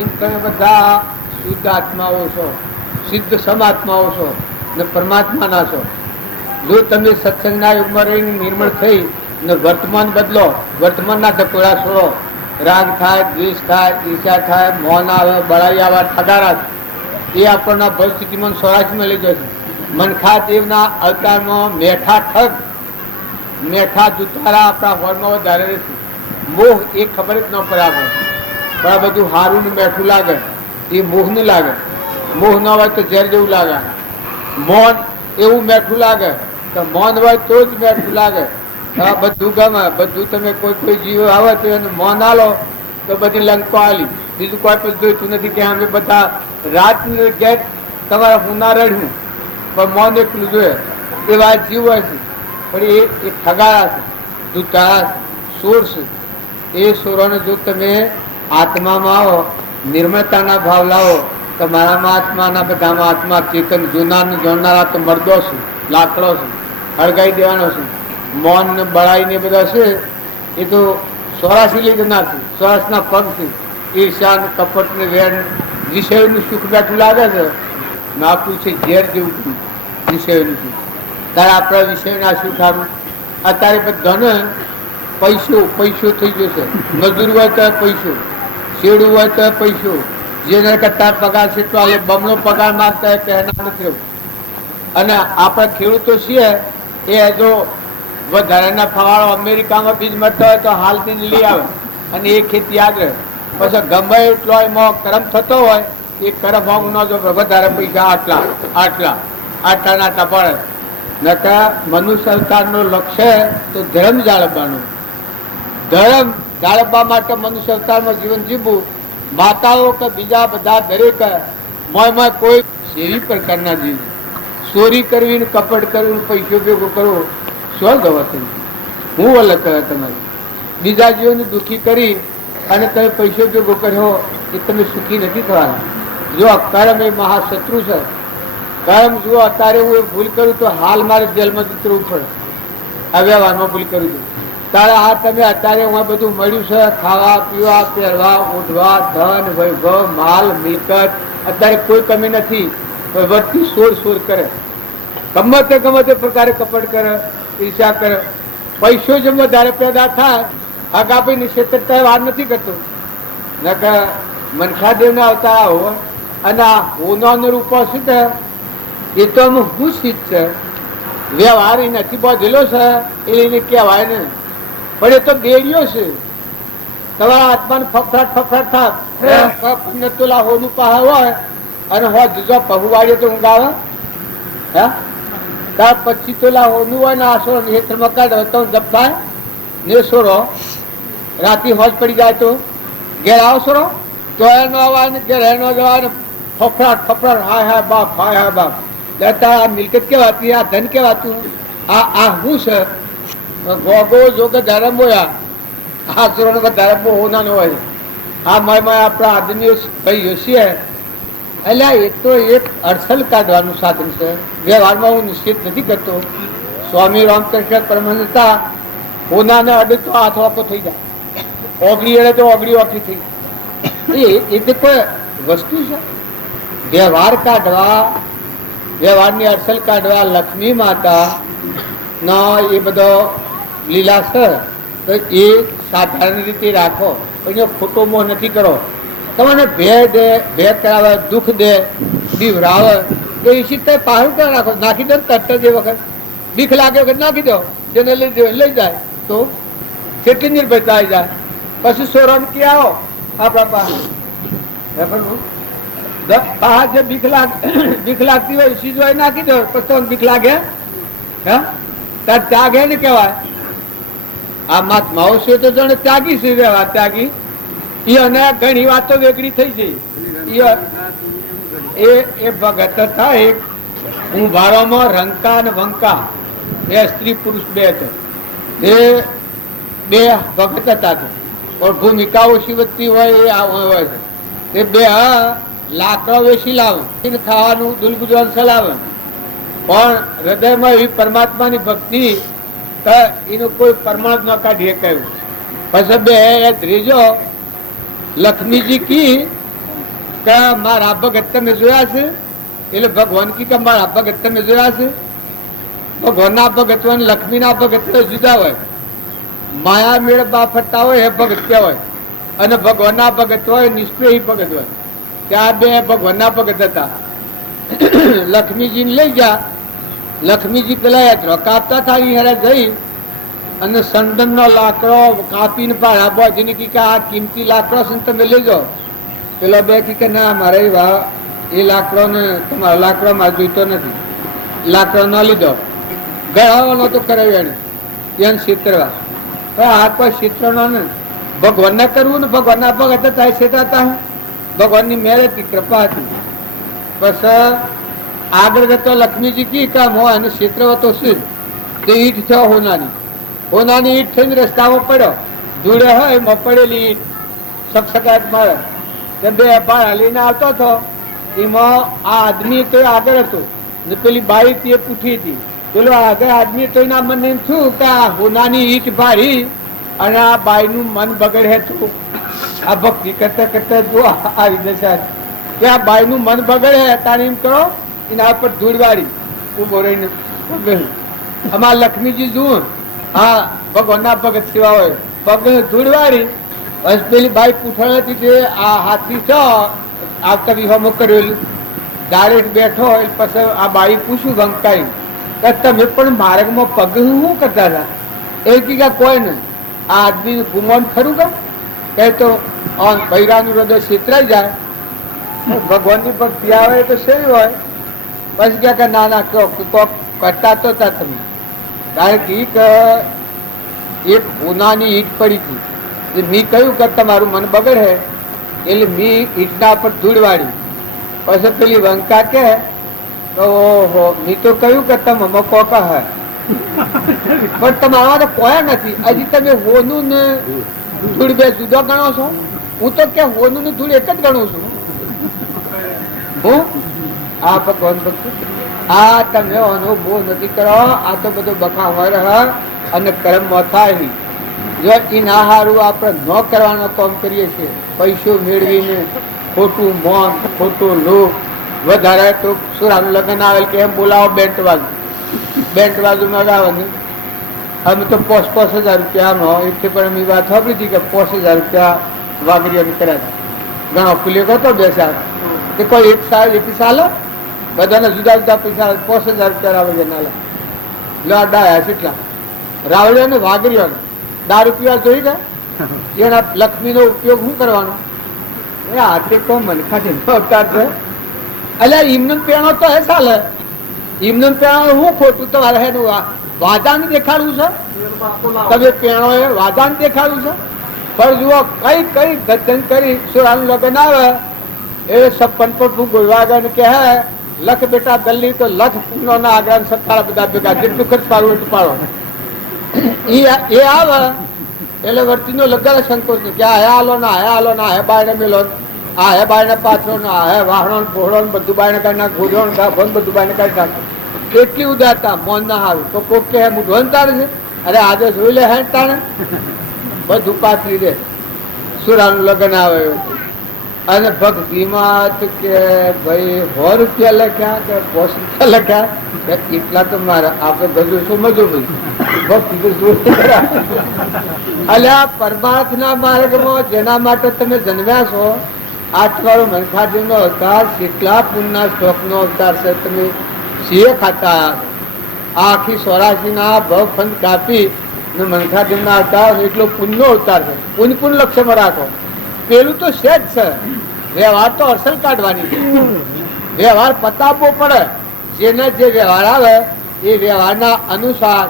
એમ તમે બધા શુદ્ધ આત્માઓ છો, સિદ્ધ સમાત્માઓ છો ને પરમાત્માના છો. જો તમે સત્સંગના યુગમાં રહીને નિર્મળ થઈ ને વર્તમાન બદલો, વર્તમાનના ધકોડા છોડો, રાગ થાય, દ્વેષ થાય, ઈર્ષા થાય, મોન આવે, બળાઈ આવે, ઠગારા, એ આપણના ભવ સ્થિતિમાં સ્વરાજમાં લઈ જશે. મનખા દેવના અવતારમાં મેઠા ઠગ મેઠા જુતારા આપણા હોરમાં વધારે રહેશે. મોહ એ ખબર જ ન પડે આપણે, પણ આ બધું સારું ને મેઠું લાગે એ મોહ ને લાગે. મોહ ન હોય તો ઝેર જેવું લાગે. મૌન એવું મેઠું લાગે, તો મૌન હોય તો જ મેઠું લાગે. આ બધું ગમે, બધું તમે કોઈ જીવ આવે તો એને મૌન આલો તો બધી લંકો આલી, બીજું કોઈ પણ જોઈતું નથી કે અમે બધા રાત ગેટ તમારા હુના રડ્યું પણ મૌન એકલું જોઈએ એવા જીવ હોય છે. પણ એ ઠગારા છે, દૂતારા છે, સોર છે. એ સોરોને જો તમે આત્મામાં આવો, નિર્મળતાના ભાવ લાવો તો મારામાં આત્માના બધામાં આત્મા ચેતન જોનારને જોનારા તો મરદો છે, લાકડો છે, હળગાઈ દેવાનો છે. મૌન ને બળાઈ ને બધા છે એ તો 84 લીધના છે, 84 પગ છે. ઈર્ષા ને કપટ ને વેર વિષયનું સુખ બેઠું લાગે છે, નાખું છે ઝેર જેવું વિષયનું સુખ. તારે આપણા વિષયના સુખ સારું. અત્યારે બધાને પૈસો પૈસો થઈ જશે. મજૂર હોય તો પૈસો, શેડું હોય તો પૈસો, જેને કરતા પગાર છે તો બમણો પગાર માગતા હોય પહેલા નથી રહેવું. અને આપણા ખેડૂતો છીએ એ જો વધારાના ફવાળો અમેરિકામાં બીજ મળતા હોય તો હાલથી લઈ આવે અને એ ખેતી આગળ. પછી ગમે એટલો એમાં કરમ થતો હોય એ કરમ હોવું ન જો વધારે પૈસા આટલા આટલા આટલા આટલા પડે. નકર મનુષ્ય અવતારનો લક્ષ્ય તો ધર્મ જાળવવાનું. ધર્મ જાળવવા માટે મનુષ્ય અવતારમાં જીવન જીવવું. માતાઓ કે બીજા બધા દરેક મોય કોઈ સેવી પ્રકારના જીવ. ચોરી કરવી ને કપટ કરવું, પૈસો ભેગો કરવો શું ગવત હું અલગ કરે તમારી. બીજા જીવોને દુઃખી કરી અને તમે પૈસો ભેગો કર્યો એ તમે સુખી નથી થવાના. જો કર્મ એ મહાશત્રુ છે. કર્મ જુઓ, અત્યારે હું એ ભૂલ કરું તો હાલ મારે જેલમાં ઉતરવું પડે. હવે વારમાં ભૂલ કરું છું તારે આ તમે અત્યારે હું બધું મળ્યું છે, ખાવા પીવા પહેરવા ઓઢવા ધન વૈભવ માલ મિલકત, અત્યારે કોઈ કમી નથી. વળતી સોર કરે, ગમે તે પ્રકારે કપટ કરે, ઈર્ષા કરે. પૈસો જેમ વધારે પેદા થાય હગાભાઈ નિષેધતા વાર નથી કરતો. નકર મનખાદેવને આવતા આવો અને આ હોનાનો રૂપો શું છે એ તો અમે હું સિદ્ધ છે. વ્યવહાર એ નથી બાંધેલો છે એને કહેવાય ને, પણ એ તો બેડીઓ છે. તમારા આત્માને ફફડાટ થાય તોલા હોનું પહાડ હોય અને હો જુદો પહુ વાળીએ તો ઊંઘ આવે. હે ત્યાર પછી તોલા હોનું હોય ને આસો નેત્રમાં કાઢે તો જપ થાય ને સોરો રાતે હોજ પડી જાય તો ઘેર આવો સોરો તો એનો અવાજ ને ઘેર એનો જવાને ફફડાટ હાય બાપ આ મિલકત કેવાતી, આ ધન કેવાતું, આ હું છે. ગોગો જોગે ધર્મ બોયા આ સુરો ધર્મ હોના નો હોય. આ મય આપણા આદમીઓ ભાઈઓ છીએ એટલે એ તો એક અડસલ કાઢવાનું સાધન છે. વ્યવહારમાં હું નિશ્ચિત નથી કરતો. સ્વામી રામકૃષ્ણ પરમહંસ હતા, હોનાને અડે તો હાથ વાંકો થઈ જાય, ઓગળી અડે તો ઓગળી વાંકી થઈ જાય. એ તો કોઈ વસ્તુ છે. વ્યવહાર કાઢવા, વ્યવહારની અડસલ કાઢવા લક્ષ્મી માતા ના એ બધો લીલા છે તો એ સાધારણ રીતે રાખો. અહીંયા ખોટો મોહ નથી કરો. તમને ભે કરાવે, દુઃખ દે, બીવરાવે એ ઈશિત પાહું કરી નાખો, નાખી દો તરત જ. એ વખત બીક લાગે વખત નાખી દો, જેને લઈ જાય તો કેટલી નિર્ભયતા આવી જાય. પછી સોરમ કે આવો આપણા પાસે જે બીક લાગતી હોય ઈશી હોય નાખી દો, પછી તો બીક લાગે હે તાર ત્યાગ હે ને કહેવાય. આ મહાત્માઓ છે તો જાણે ત્યાગી છે, વ્યવહાર ત્યાગી. એ અને ઘણી વાતો વેગળી થઈ છે. એ ભગત હતા એક ઉંભારોમાં રંકા અને વંકા બે સ્ત્રી પુરુષ બે છે. એ બે ભગત હતા પણ ભૂમિકાઓ શિવતી હોય એ હોય છે. એ બે લાકડો વેચી લાવે, ખાવાનું દુલગુજવાન ચલાવે, પણ હૃદયમાં એવી પરમાત્માની ભક્તિ એનું કોઈ પ્રમાણ ન કાઢીએ કહ્યું. પછી બે ત્રીજો લક્ષ્મીજી કી કે મારા ભગત તમે જોયા છે, એટલે ભગવાન કી કે મારા ભગત તમે જોયા છે. ભગવાનના ભગત હોય લક્ષ્મીના ભગત જુદા હોય. માયા મેળ બા ફરતા હોય એ ભગત કહેવાય, અને ભગવાનના ભગત હોય નિષ્પ્રેહી ભગત હોય. ત્યાં બે ભગવાનના ભગત હતા. લક્ષ્મીજીને લઈ ગયા. લક્ષ્મીજી પેલા કાપતા હતા અહીં જઈ અને સંડનનો લાકડો કાપીને પાડા બોજીને કે આ કિંમતી લાકડો છે ને તમે લઈ જાઓ. પેલો બે કે ના મારે એ લાકડો ને તમારો લાકડો મારે જોઈતો નથી, લાકડો ન લીધો. ગળાવાનો તો કરાવ્યો એને છેતરવા. આ કોઈ છેતરવાનો ને ભગવાનને કરવું ને ભગવાનના ભગત હતા છેતરાતા. ભગવાનની મેળ હતી, કૃપા હતી. પછી આગળ જતો લક્ષ્મીજી કી કામ હોય અને ક્ષેત્ર તો શું તે ઈટ થયો હોનાની. હોનાની ઈટ થઈને રસ્તામાં પડ્યો. ધૂળે હોય એમાં પડેલી ઈટ સકસકાટ મળે. તે બે ભાડા લઈને આવતો હતો. એમાં આ આદમી તો આગળ હતો ને પેલી બાઈ તે પૂઠી હતી. પેલો આગળ આદમી તો એના મને એમ થયું કે આ હોનાની ઈટ ભારી અને આ બાઈનું મન બગડે હતું. આ ભક્તિ કરતા કરતા જો આવી દશા કે આ બાઈનું મન બગડે તારે એમ કરો એના ઉપર ધૂળવાળી ઉભો રહીને અમારા લક્ષ્મીજી જુઓ હા ભગવાનના ભગત સેવા હોય પગ ધૂળવાળી. બસ પેલી બાઈ પૂછણ હતી કે આ હાથી છો આવતા વિવાહમાં કરેલું ડાયરેક્ટ બેઠો હોય. પછી આ બાઈ પૂછ્યું ગંકાઈ કે તમે પણ માર્ગમાં પગ શું કરતા હતા? એ કે કોઈ ને આ આદમી ગુમાન ખરું કે તો બૈરાનું હૃદય છેતરાઈ જાય. ભગવાનની ભક્તિ આવે તો સેવી હોય. પછી ક્યાં કે ના ના કોક કરતા તો હતા તમે. કારણ કે એક હોનાની ઈટ પડી હતી. મેં કહ્યું કે તમારું મન બગડે એટલે મેં ઈટના પર ધૂળ વાળી. પછી પેલી વંકા કે ઓહો મેં તો કહ્યું કે તમે કોકા હે પણ તમારા તો કોઈ નથી. હજી તમે હોનું ને ધૂળ બે જુદા ગણો છો? હું તો કે હોનું ને ધૂળ એક જ ગણું છું. હું આ ભગવાન ભક્તિ આ તમે અનુભવ નથી કરો. આ તો બધો બખાવર અને કર્મમાં થાય. જો એના હારું આપણે ન કરવાનો કામ કરીએ છીએ. પૈસો મેળવીને ખોટું મોન ખોટું લોક વધારે તો સુરાનું લગ્ન આવે કે એમ બોલાવો બેન્ટ બાજુ મગાવવાનું. અમે તો 5,000 રૂપિયાનો એટલે પણ એમની વાત સાંભળી હતી કે 5,000 રૂપિયા વાગરીઓને કર્યા ઘણો ખુલ્યો હતો 2 સાલ કે કોઈ એક સાલ બધાને જુદા જુદા પૈસા 5,000 રૂપિયા રાવળિયા ના ડાયા કેટલા રાવળિયા ને વાગરીઓ દારૂ પીવા જોઈ ગયા. એના લક્ષ્મીનો ઉપયોગ શું કરવાનો? હાથે તો મનખાથી અવતાર છે. અલ્યા ઈમનું પેણો તો હે ચાલે. ઈમનું પેણો હું ખોટું તમારે હે વાદાને દેખાડવું છે? તમે પેણો એ વાદાને દેખાડવું છે? પણ જુઓ કઈ કઈ ગજન કરી સુરાનું લગ્ન આવે એ 56 પર ગોળવાગા કે હે લખ બેટા ગલ્લી તો લખ પૂનો ના આગળ 17 બધા ભેગા જેટલું ખર્ચ પાડવું એટલું પાડો. એ આવે એટલે વર્તી નો લગાડે સંકોચ ને કે હે આલો ના હે આલો ના હે બાયને મેલો આ હે બાયને પાથરો ના હે વાહણો ઘોડો બધું બાયને કાઢી નાખ ઘોડો બધું બાયને કાઢી નાખે. એટલી ઉદારતા મોન ના હારું તો કોક કે મુઢવન તારે છે. અરે આજે જોઈ લે હે તારે બધું પાથરી દે. સુરાનું લગ્ન આવે અને ભક્તિમાં કે ભાઈ 100 રૂપિયા લખ્યા કે 5 રૂપિયા લખ્યા એટલા તો મારે આપણે બધું સમજો ભક્તિ અલ્યા પરમાર્થના માર્ગમાં જેના માટે તમે જન્મ્યા છો. 8 વાળો મનખાદેવનો અવતાર કેટલા પુણ્યના સ્ટોકનો અવતાર છે. તમે સિંહ ખાતા આખી 84 ભવખંડ કાપી મનખાદેવના અવતાર એટલો પુણ્યનો અવતાર છે. પુણ્ય લક્ષ્યમાં રાખો. પેલું તો સેજ છે. વ્યવહાર તો અસલ કાઢવાની છે. વ્યવહાર પતાવવો પડે. જેને જે વ્યવહાર આવે એ વ્યવહારના અનુસાર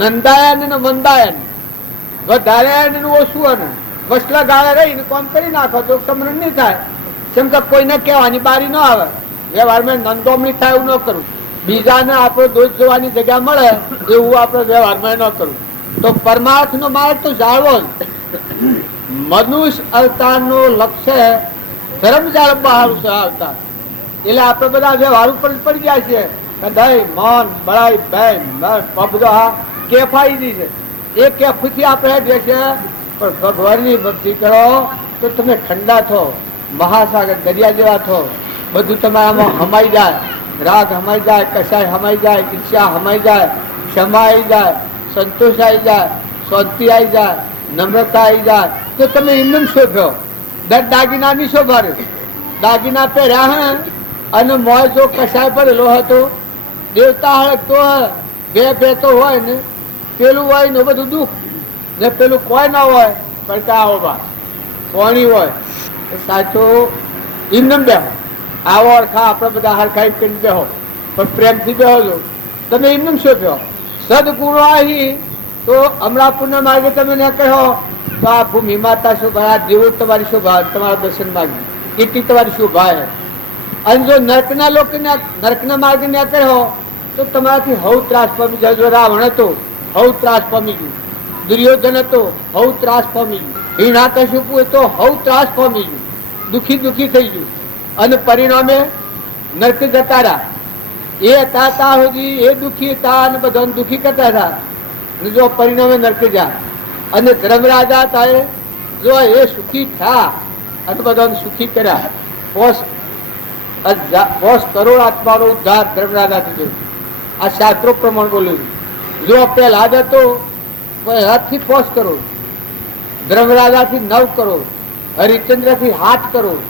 નંદાયન ને મંદાયન વધારે ઓછું અને વસલા ગાળે રહીને કામ કરી નાખો તો સમરણ નહીં થાય. કેમ કે કોઈને કહેવાની બારી ન આવે. વ્યવહારમાં નંદોમણી થાય એવું ન કરું. બીજાને આપણો દોષ જોવાની જગ્યા મળે એવું આપણે વ્યવહારમાં ન કરું. તો પરમાર્થ નો માર્ગ તો જાળવો જ. મનુષ્ય અવતારનું લક્ષ્ય ધર્મ જાળવવા અવતાર. એટલે આપણે બધા વ્યવહાર ઉપર પડી ગયા છે. દહીં મન બળાઈ બેન બધો હા કેફાઈ છે. એ કેફથી આપણે જે છે પણ ભગવાનની ભક્તિ કરો તો તમે ઠંડા થો. મહાસાગર દરિયા જેવા થો. બધું તમારામાં હમાઈ જાય. રાગ હમાઈ જાય, કસાય હમાઈ જાય, ઈચ્છા હમાઈ જાય, ક્ષમા આવી જાય, સંતોષ આવી જાય, શાંતિ આવી જાય, નમ્રતા આવી જાય તો તમે એમને શોભ્યો. દાગીના ની શોભારે દાગીના પહેર્યા હે અને મોય જો કસાય પડેલો હતો દેવતા હળગતો બે તો હોય ને પેલું હોય ને બધું દુઃખ, ને પેલું કોઈ ના હોય પણ કે આવો બા કોણી હોય સાચો એમને બેહો. આવો અરખા આપણે બધા હરખાઈ કરીને બેહો, પણ પ્રેમથી બેહો છો તમે. એમને શું કહો સદગુણો અહીં તો હમણાં પુણ્ય માર્ગે તમે ન કહો તો આ ભૂમિ માતા શોભા, દેવો તમારી શોભા, તમારા દર્શન માગી એટલી તમારી શોભા હે. અને જો નર્કના લોકો નર્કના માર્ગે ન કહો તો તમારાથી હવ ત્રાસ પામી જાય. જો રાવણ હતો હવ ત્રાસ પામી ગયું, દુર્યોધન હતો હવ ત્રાસ પામી ગયું, હિરણ્યકશિપુ તો હવ ત્રાસ પામી ગયું, દુઃખી થઈ ગયું. અને પરિણામે નર્ક જતા રહ્યા. એ હતા ત્યાં સુધી એ દુઃખી હતા અને બધાને દુઃખી કરતા હતા. જો પરિણામે નર્ક જા અને ધર્મરાજા થાય જો એ સુખી થયા અને બધાને સુખી કર્યા. 5 કરોડ આત્માનો ઉદ્ધાર ધર્મરાજાથી થયો. આ શાસ્ત્રો પ્રમાણ બોલું છું. જો પહેલા જ હતો પહેલાથી 5 કરોડ, ધર્મરાજાથી 9 કરોડ, હરિશ્ચંદ્રથી 7 કરોડ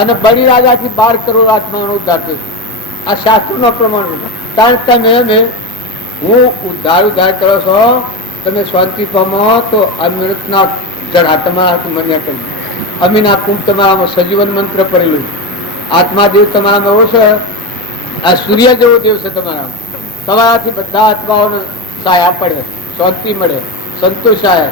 અને બળીરાજાથી 12 કરોડ આત્માનો ઉદ્ધાર થયો. આ શાસ્ત્રોનો પ્રમાણ. કારણ તમે હું ઉદ્ધાર કરો છો, તમે શાંતિ પામો તો અમૃતના જરા તમારાથી મન્યા કરી. અમીના કુંભ તમારામાં સજીવન મંત્ર પડેલું. આત્માદેવ તમારામાં એવો છે, આ સૂર્ય જેવો દેવ છે તમારામાં. તમારાથી બધા આત્માઓને સાયા પડે, શાંતિ મળે, સંતોષ આવે.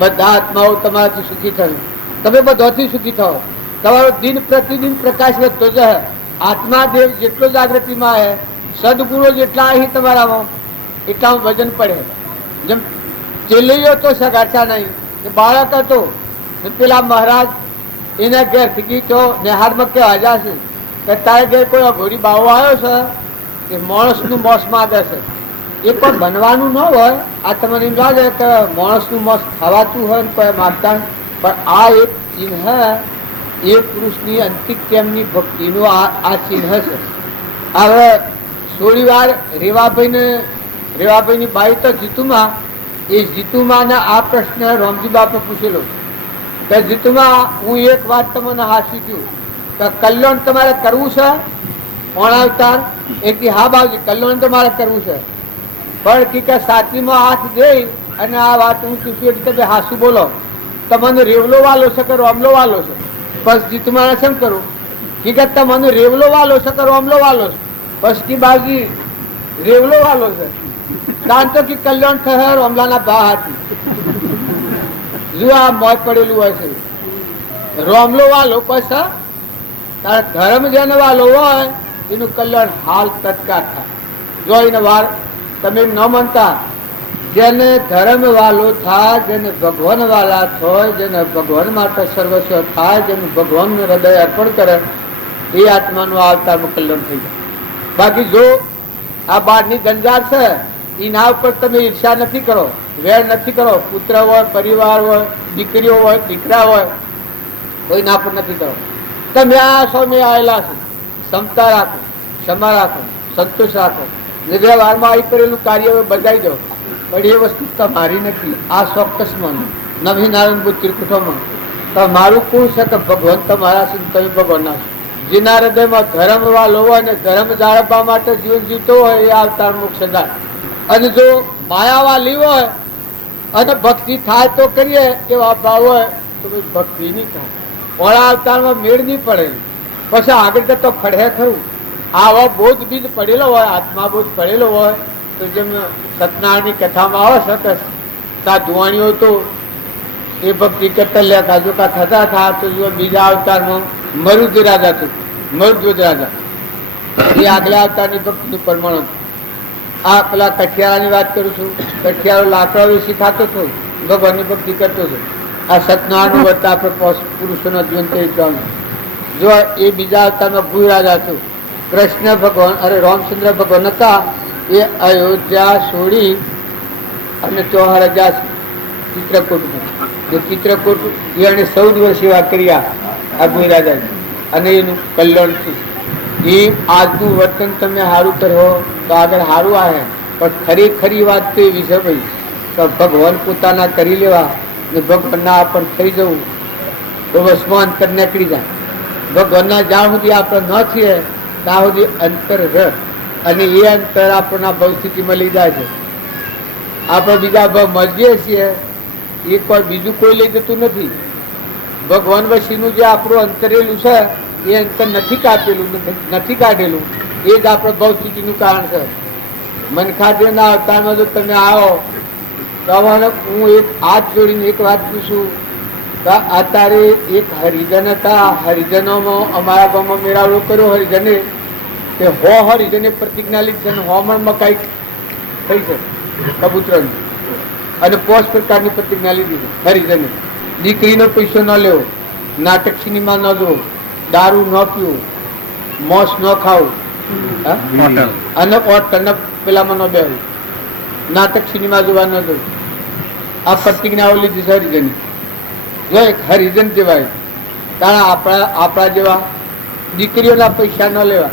બધા આત્માઓ તમારાથી સુખી થાય, તમે બધાથી સુખી થાઓ. તમારો દિન પ્રતિદિન પ્રકાશ વધતો જાય. આત્માદેવ જેટલો જાગૃતિમાં આવે, સદગુણો જેટલા અહીં તમારામાં એટલા વજન પડે. જેમ ચેલૈયો તો સગાડતા નહીં, બાળક હતો પેલા મહારાજ એના ઘેર ફીકી તો નેહારમાં કે હાજા છે કે તારે ઘેર કોઈ અઘોરી બાવો આવ્યો છે કે માણસનું મોસ માગે છે. એ પણ બનવાનું ન હોય. આ તમને એમ લાગે કે માણસનું મોસ ખાવાતું હોય ને કોઈ માગતા, પણ આ એક ચિહ્ન એ પુરુષની અંતિક્યમની ભક્તિનું આ ચિહ્ન છે. હવે થોડી વાર રેવાભાઈની બાઈ તો જીતુમાં, એ જીતુમાને આ પ્રશ્ન રામજી બાપે પૂછેલો કે જીતુમાં હું એક વાત તમને હાસી ગયું કે કલ્યાણ તમારે કરવું છે ઓણાવતાર? એક હા બાબજી કલ્યાણ તમારે કરવું છે, પણ કે સાચીમાં હાથ દે અને આ વાત હું પૂછ્યું એટલે તમે હાસું બોલો, તમને રેવલો વાલો છે કે રોમલો વાલો છે? બસ જીતુમાને શેમ કરું કે તમને રેવલો વાલો છે કે રોમલો વાલો છે? બસ કી બાજી રેવલો વાલો છે. કારણ તો કે કલ્યાણ થશે રોમલાના ભા હતી. જો આ મોત પડેલું હોય છે. રોમલો વાલો પછી તારા ધર્મ જેને વાલો હોય એનું કલ્યાણ હાલ તત્કાળ થાય. જો એને વાર તમે ન માનતા, જેને ધર્મ વાલો થાય, જેને ભગવાન વાલા થાય, જેને ભગવાન માટે સર્વસ્વ થાય, જેનું ભગવાનનું હૃદય અર્પણ કરે એ આત્માનું આવતારનું કલ્યાણ થઈ જાય. બાકી જો આ બહારની ગંજાર છે એના ઉપર તમે ઈર્ષા નથી કરો, વેર નથી કરો. પુત્ર હોય, પરિવાર હોય, દીકરીઓ હોય, દીકરા હોય, કોઈના પર નથી કરો. તમે આ સ્વામી આવેલા છો, ક્ષમતા રાખો, ક્ષમા રાખો, સંતોષ રાખો. વ્યવહારમાં આવી કરેલું કાર્ય બજાવી દો, પણ એ વસ્તુ તમારી નથી. આ ચોક્કસ માનો નવી નારાયણ ત્રિકુટોમાં તમારું કોણ છે કે ભગવાન તમારા છે, તમે ભગવાનના છો. જેના હૃદયમાં ધર્મ વાલો હોય અને ધર્મ જાળવવા માટે જીવન જીવતો હોય એ અવતાર મોક્ષ જાય. અને જો માયાવાલી હોય અને ભક્તિ થાય તો કરીએ એવા ભાવ હોય તો ભક્તિ નહીં થાય. ઓળા અવતારમાં મેળ નહીં પડે, પછી આગળ જતો ફળે ખરું. આવા બોધ બીજ પડેલો હોય, આત્મા બોધ પડેલો હોય તો જેમ સત્યનારાયણની કથામાં આવે છે કે સાધુવાણીઓ તો એ ભક્તિ કરતા લે કાજુકા થતા થા તો બીજા અવતારમાં મરુદ રાજા થયું. મરુદ્વજ રાજા એ આગલા અવતારની ભક્તિનું પરમાણુ. આ પેલા કઠિયારાની વાત કરું છું. કઠિયારો લાકડા વિશે ખાતો હતો, ભગવાનની ભક્તિ કરતો હતો. આ સત્યનારાયણ વર્તા આપણે પુરુષોના જીવન તરીકે જો એ બીજા અવતારમાં ભૂ રાજા થયું. કૃષ્ણ ભગવાન રામચંદ્ર ભગવાન હતા એ અયોધ્યા છોડી અને 4000 ચિત્રકૂટમાં. ચિત્રકૂટ એને 14 વર્ષ સેવા કર્યા આ ભૂ રાજાની અને એનું કલ્યાણ થયું. એ આજનું વર્તન તમે સારું કરો તો આગળ સારું આવે. પણ ખરી વાત તો એવી છે ભાઈ તો ભગવાન પોતાના કરી લેવા ને ભગવાનના આપણ થઈ જવું તો વસમાં અંતર નીકળી જાય. ભગવાનના જ્યાં સુધી આપણે ન છીએ ત્યાં સુધી અંતર રહે અને એ અંતર આપણના ભવસ્થિતિમાં લઈ જાય છે. આપણે બીજા મળીએ છીએ એ કોઈ બીજું કોઈ લઈ જતું નથી. ભગવાન વશીનું જે આપણું અંતરેલું છે એ અંતર નથી કાપેલું, નથી કાઢેલું. એ જ આપણે ભવસ્થિતિનું કારણ છે. મનખાદેવના અવતારમાં જો તમે આવો તો હું એક હાથ જોડીને એક વાત પૂછું. અત્યારે એક હરિજન હતા, હરિજનોમાં અમારા ગામમાં મેળાવડો કર્યો હરિજને, કે 100 હરિજને પ્રતિજ્ઞા લીધી છે, 100 મણ મકાઈ થઈ છે કબૂતરની, અને 5 પ્રકારની પ્રતિજ્ઞા લીધી છે હરિજને. દીકરીનો પૈસો ન લેવો, નાટક સિનેમા ન જોવો, દારૂ ન પીવું, મોસ ન ખાવું, અને હોટલ પેલામાં ન બેવું, નાટક સિનેમા જોવા ન જવું. આ પ્રતિજ્ઞાઓ લીધી છે હરિજન. જો એક હરિજન કહેવાય. કારણ આપણા જેવા દીકરીઓના પૈસા ન લેવા.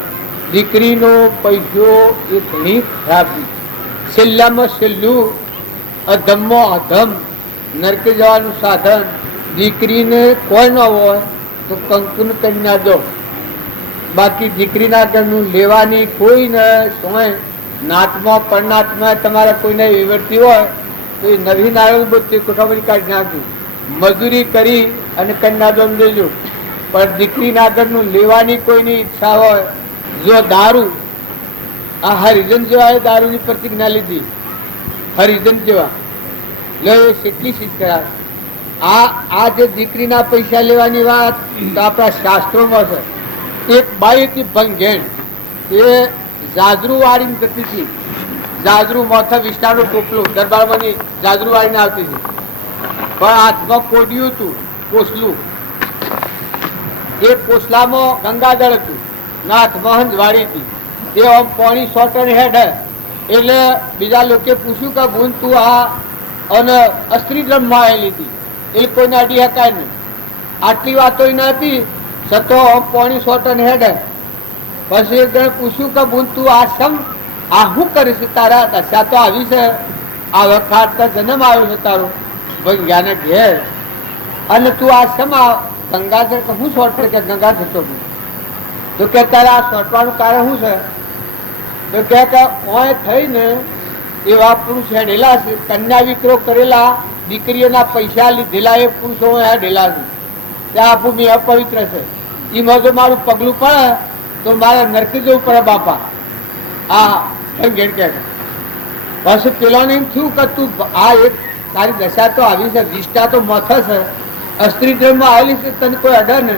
દીકરીનો પૈસો એ ઘણી ખરાબ છે. છેલ્લામાં છેલ્લું અધમમાં અધમ નરકે જવાનું સાધન. દીકરીને કોઈ ન હોય તો કંકુન કન્યા દો. બાકી દીકરીના ઘરનું લેવાની કોઈ ન સોય. નાતમાં પરનાતમાં તમારે કોઈને વિવરતી હોય તો એ નવી નાળું બધી કોઠાવરી કાઢી નાખ્યું, મજૂરી કરી અને કન્યાદાન દેજો. પણ દીકરીના ઘરનું લેવાની કોઈની ઈચ્છા હોય, જો દારૂ, આ હરિજન જેવા દારૂની પ્રતિજ્ઞા લીધી, હરિજન જેવા લે કેટલી શીખ કરાર. આ જે દીકરીના પૈસા લેવાની વાત તો આપણા શાસ્ત્રોમાં છે. એક બાઈ હતી ભંગેણ, એ જાજરૂ વાળીને જતી હતી. જાજરૂ મોથા વિસ્તારનું ટોપલું દરબારમાંની જાજરૂ વાળીને આવતી હતી, પણ હાથમાં કોડિયું હતું, કોસલું. એ કોસલામાં ગંગાજળ હતું, હાથમાં હંજવાળી હતી. એ આમ પોણી સોટર હેડ એટલે બીજા લોકોએ પૂછ્યું કે બુન તું આ અને અસ્ત્રી ધર્મમાં આવેલી હતી, એ કોઈને અડી શકાય નહીં. આટલી વાતો ન હતી છતો આમ પોણી સોટર હેડ. પછી એક જણે પૂછ્યું કે બુન તું આ સમ આ શું કરીશ, તારા દશા તો આવી છે, આ વખત જન્મ આવ્યો છે તારો ભગવાને ઘેર, અને તું આ સમા ગંગાધર કે હું સોટ કે ગંગાધર તો તો કે તારે આ સોટવાનું કારણ શું છે? તો કે ઓય થઈને એવા પુરુષ હેડેલા છે, કન્યા વિક્રો કરેલા, દીકરીઓના પૈસા લીધેલા એ પુરુષો હેડેલા છે. ત્યાં ભૂમિ અપવિત્ર છે. એમાં જો મારું પગલું પડે તો મારે નરકી જવું પડે બાપા. આ ઘેર કે પછી પેલાને એમ થયું કે તું આ એક તારી દશા તો આવી છે, વિષ્ટા તો મથ છે, અસ્ત્રી ધર્મમાં આવેલી છે, તને કોઈ અડે ને,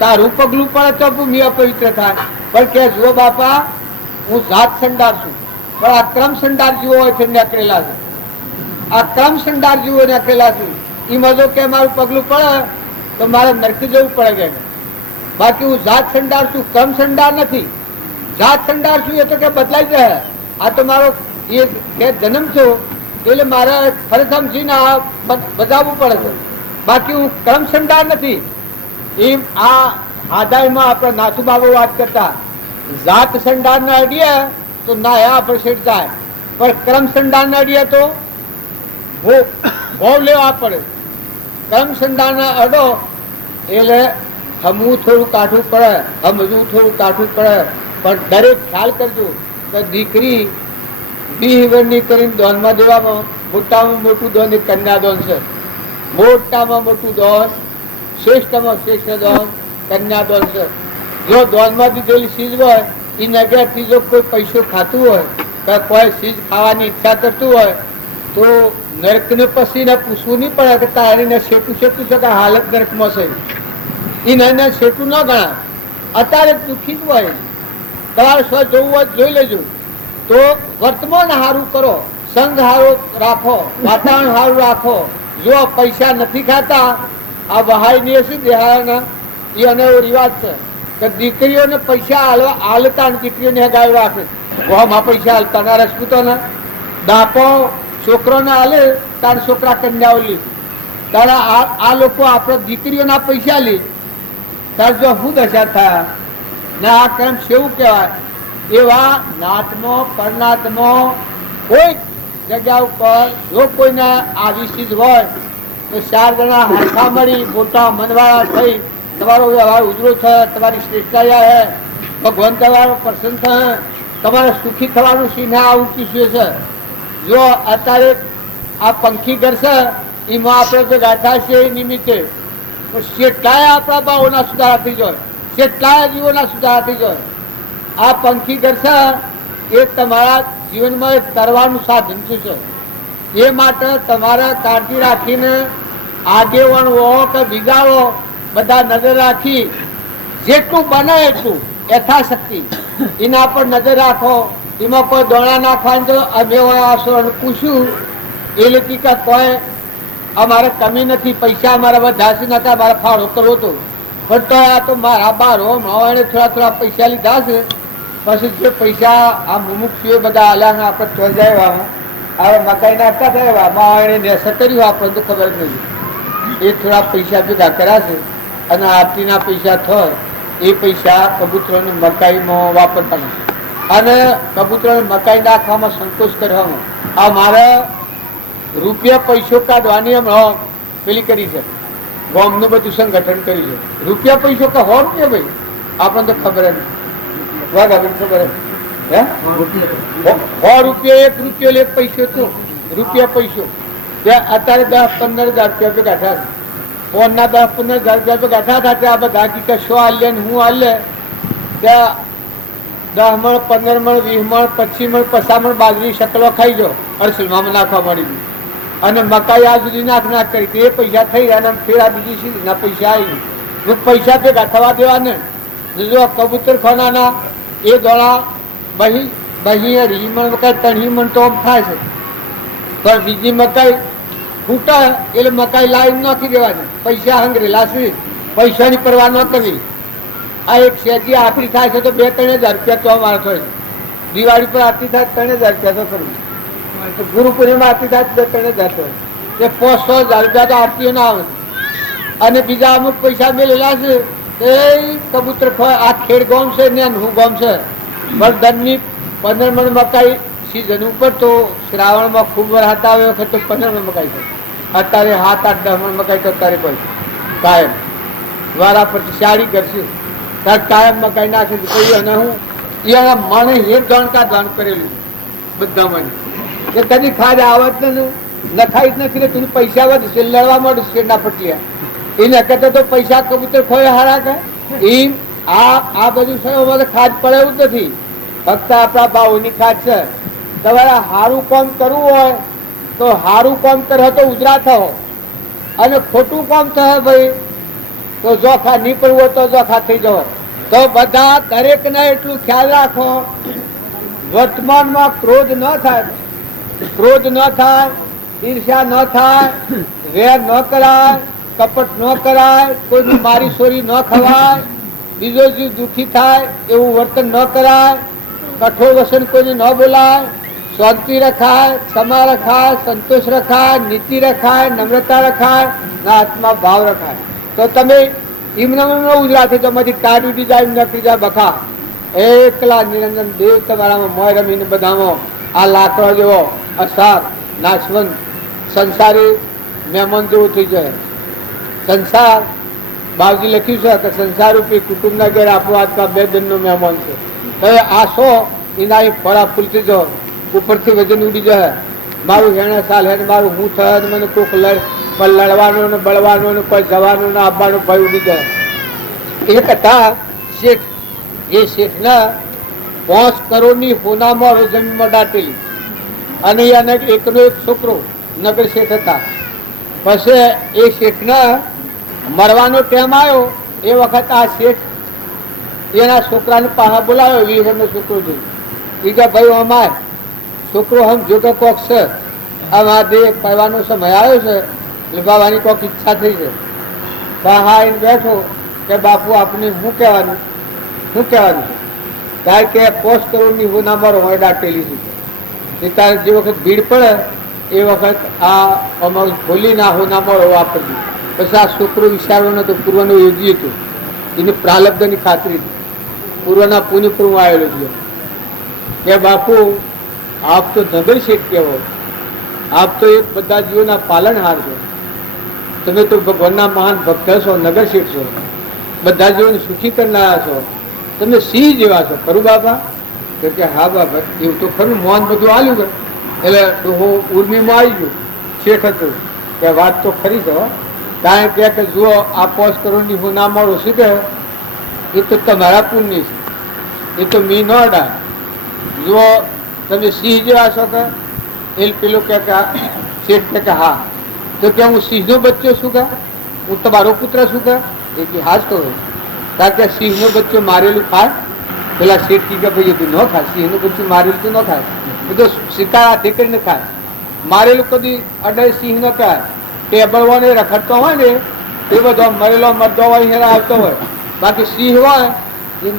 તારું પગલું પડે તો ભૂમિ અપવિત્ર થાય. પણ કે જુઓ બાપા, હું જાત સંડાર છું, પણ આ ક્રમ સંડાર જીવો હોય છે નીકળેલા છે. આ ક્રમ સંડાર જીવો નીકળેલા છે. એમાં જો કે મારું પગલું પડે તો મારે નરકી જવું પડે કે. બાકી હું જાત સંડાર છું, ક્રમ સંડાર નથી. જાત સંડાર છું એ તો કે બદલાઈ જાય. આ તો મારો એ કે જન્મ થયો એટલે મારે ફરજ સમજીને આ બજાવવું પડે છે. બાકી હું ક્રમ સંડાર નથી. એમ આ આદાયમાં આપણે નાથુ બાબુ વાત કરતા, જાત સંડાર ના અડીએ તો ના આપણે સેટ જાય, પણ ક્રમ સંડાર ના અડીએ તો ભોગ લેવા પડે. ક્રમ સંડાર ના અડો એટલે હમવું થોડું કાઠું પડે, સમજવું થોડું કાઠું પડે. પણ દરેક ખ્યાલ કરજો કે દીકરી બિહેવિયરની કરીને દોનમાં દેવામાં મોટામાં મોટું દોન એ કન્યાદાન છે. મોટામાં મોટું દોન, શ્રેષ્ઠમાં શ્રેષ્ઠ દોન કન્યાદાન છે. જો દોનમાં દીધેલી ચીજ હોય એ નગરથી જો કોઈ પૈસો ખાતું હોય કે કોઈ ચીજ ખાવાની ઈચ્છા કરતું હોય તો નરકને પછી ને પૂછવું નહીં પડે કે તારીને શેટું શેટું છે કે હાલત નરકમાં છે. એને શેટું ન ગણાય. અત્યારે દુઃખી જ હોય. તમારે સ્વ જોવું હોય જોઈ લેજો. તો વર્તમાન સારું કરો, સંઘ સારો રાખો, વાતાવરણ સારું રાખો. જો પૈસા નથી ખાતા, આ વહાઈ હશે દેહાના એ અને એવો રિવાજ છે કે દીકરીઓને પૈસા હાલતા દીકરીઓને હગાવી રાખે. વહમાં પૈસા હાલતા ના રસપૂતોના દાપો છોકરોને હાલે તાર છોકરા કન્યાઓ લે. તારા આ લોકો આપણે દીકરીઓના પૈસા લે તાર જો શું દશા થયા ને આ કર્મ સેવું કહેવાય. એવા નાતમાં પરનાતમાં કોઈ જગ્યા ઉપર જો કોઈને આવી ચીજ હોય તો 4 જણા હાથા મળી મોટા મનવાળા થઈ તમારો વ્યવહાર ઉજળો થાય, તમારી શ્રેષ્ઠતા હે, ભગવાન તમારો પ્રસન્ન થાય, તમારે સુખી થવાનું સિંહ આવું કીધું છે. જો અત્યારે આ પંખી ઘર છે એમાં આપણે જે ગાંઠા છે એ નિમિત્તે કેટલાય આપણા બાઓના સુધારા થઈ જાય, કેટલાય જીવોના સુધારા થઈ જાય. આ પંખી ઘર છે એ તમારા જીવનમાં એક તરવાનું સાધન છે. એ માટે તમારે કાળજી રાખીને આગેવાન હો કે બીજાઓ બધા નજર રાખી જેટલું બને એટલું યથાશક્તિ એના પર નજર રાખો. એમાં કોઈ દોણા નાખવાનું તો અમે પૂછ્યું એ લીધી કે કોઈ અમારે કમી નથી, પૈસા અમારા બધા નતા, મારે ફાળો કરવો હતો, પણ તો આ તો મારા બાર માવાને થોડા થોડા પૈસા લીધા છે. પછી જે પૈસા આ મુમુક્ષુએ બધા આલ્યા આપણે ચોલ જાય હવે મકાઈ નાખતા થયા માવાને નેસર કર્યું આપણને તો ખબર જ નથી. એ થોડા પૈસા ભેગા કર્યા છે અને આરતીના પૈસા થાય એ પૈસા કબૂતરોની મકાઈમાં વાપરવાના અને કબૂતરોને મકાઈ નાખવામાં સંકોચ કરવામાં. આ મારે રૂપિયા પૈસો કાઢવાની હમણાં પેલી કરી છે, ગામનું બધું સંગઠન કર્યું છે. રૂપિયા પૈસો કે હો રૂપિયા ભાઈ આપણને તો ખબર જ નહીં, ખબર હે 100 રૂપિયા, 1 રૂપિયો એક પૈસો તો રૂપિયા પૈસો અત્યારે 10-15 હજાર રૂપિયા ભેગા થાય. ફોનના 10-15 હજાર રૂપિયા ભેગા થયા હતા. આ બધા હકીકત શું હાલે ને હું હાલે ત્યાં 10 મણ 15 મણ 20 મણ 25 મણ 50 મણ બાજરી શકલો ખાઈ જાઓ અરસલમાં નાખવા મળી ગયું અને મકાઈ આ સુધી નાખ કરી એ પૈસા થઈ ગયા અને ફેર બીજી સીધીના પૈસા આવી પૈસા ભેગા થવા દેવા ને. જો કબૂતર ખાનાના એ દોડા બહી રીમણ મકાઈ 3 મણ તો થાય છે, પણ બીજી મકાઈ ફૂટા એટલે મકાઈ લાઈન નાખી દેવાની. પૈસા હંગરેલા છે, પૈસાની પરવા ન કરવી. આ એક શેજી આખરી થાય છે તો 2-3 હજાર રૂપિયા તો અમારે થાય છે. દિવાળી પર આરતી થાય 3 હજાર રૂપિયા તો કરવી, ગુરુ પૂર્ણિમા આરતી થાય 2-3 હજાર થાય એ 500 હજાર રૂપિયા તો આરતીઓ ના આવે. અને બીજા અમુક પૈસા મેળેલા છે એ કબૂતર આ ખેડ ગામ છે ને હું ગામ છે વરદાનની 15 મણ મકાઈ સિઝન ઉપર તો શ્રાવણમાં ખૂબ વરસાદ આવે વખત તો 15 મણ મકાઈ થાય. અત્યારે 7-8-10 મણ મકાઈ તો અત્યારે કોઈ કાયમ વારા પરથી શાળી કરશે ત્યારે કાયમ મકાઈ નાખે છે. કોઈ અને હું એના મને એ જાણતા જાણ કરેલું બધા મને કે કદી ખાદ આવત ને નખાઈ જ નથી તું પૈસા વધશે લડવા માંડશે ના પટિયા એને કરતા તો પૈસા કબૂતર ખોય હારા કે એમ આ બધું છે અમારે ખાદ પડે એવું જ નથી, ફક્ત આપણા ભાવની ખાદ છે. તમારે સારું કામ કરવું હોય તો સારું કામ કરે તો ઉજરા થયો અને ખોટું કામ થાય ભાઈ તો જોખા નહીં પડવું હોય તો જોખા થઈ જવો. તો બધા દરેકને એટલું ખ્યાલ રાખો વર્તમાનમાં ક્રોધ ન થાય, ઈર્ષ્યા ન થાય, વેર ન કરાય, કપટ ન કરાય, કોઈની મારી સોરી ન ખવાય, બીજો જીવ દુઃખી થાય એવું વર્તન ન કરાય, કઠોર વસન કોઈને ન બોલાય, શાંતિ રખાય, ક્ષમા રખાય, સંતોષ રખાય, નીતિ રખાય, નમ્રતા રખાય, ના આત્મા ભાવ રખાય. તો તમે એમના ઉજરાથી તમારી ટાઢ ઉડી જાય નકરી જાય બખા એકલા નિરંજન દેવ તમારામાં મોય રમીને બધામાં આ લાકડો જેવો અસાર નાશવંત સંસારી મહેમાન જેવું થઈ જાય. સંસાર બાવજી લખ્યું છે કે સંસાર રૂપી કુટુંબના ઘેર આપણો આજકા 2 દિનનો મહેમાન છે. હવે આ 100 એના ફળા ફૂલતી જાઓ ઉપરથી વજન ઉડી જાય. મારું હેણા સાલ હે મારું હું થયા મને કોઈક લડવાનું ને બળવાનું ને કોઈ જવાનું ને આવવાનું ભય ઉડી જાય. એક હતા શેઠ, એ શેઠના 5 કરોડની હોનામાં જમીનમાં દાટેલી અને એને એકનો એક છોકરો નગર શેઠ હતા. પછી એ શેઠના મરવાનો ટાઈમ આવ્યો એ વખત આ શેઠ એના છોકરાને પાહા બોલાવ્યો 20 વર્ષનો છોકરો જોઈ. એ કે ભાઈ અમાર છોકરો હમ જો કે કોક છે આ દે પડવાનો સમય આવ્યો છે લીભાવાની કોઈક ઈચ્છા થઈ છે. હા એને બેઠો કે બાપુ આપને શું કહેવાનું કારણ કે 5 કરોડની હું ના મારો હોય દાટેલી છે તારે જે વખત ભીડ પડે એ વખત આ અમારું ખોલી ના હું ના મારો વાપરજો. પછી આ છોકરો વિચારવો નતો, પૂર્વનો યોગી હતું, એની પ્રાલબ્ધની ખાતરી હતી, પૂર્વના પુણ્યપૂર્વ આવેલો છે કે બાપુ આપ તો નગર શેઠ કહેવો, આપ તો એક બધા જીવોના પાલનહાર છો, તમે તો ભગવાનના મહાન ભક્ત છો, નગર શેઠ છો, બધા જીવોને સુખી કરનારા છો, તમે સિંહ જેવા છો ખરું બાપા? કે હા બાપા એવું તો ખરું મોહન બધું આલ્યું એટલે ડોહો ઉર્મીમાં આવી ગયો. શેઠ હતું કે વાત તો ખરી છે હો. કારણ કે જુઓ આ 5 કરોડની હું ના મળું છું કે એ તો તમારા પુણ્ય છે, એ તો મી ન અડાય. જુઓ તમે સિંહ જેવા છો કે એ પેલું કે શેઠ કે હા, તો કે હું સિંહનો બચ્ચો છું કે હું તમારો પુત્ર છું કે ઇતિહાસ તો હોય. કારણ કે સિંહનો બચ્ચો મારેલું ખાય. પેલા શેઠ કે ભાઈ એ ન ખાય, સિંહનું બચ્ચું મારેલું તો ન ખાય, એ તો શિકાર હાથી કરીને ખાય. મારેલું કદી અડે સિંહ ન કહેવાય. ટેબલ ને રખડતો હોય ને એ બધો મરેલો મરદો હોય અહીંયા આવતો હોય. બાકી સિંહ હોય એ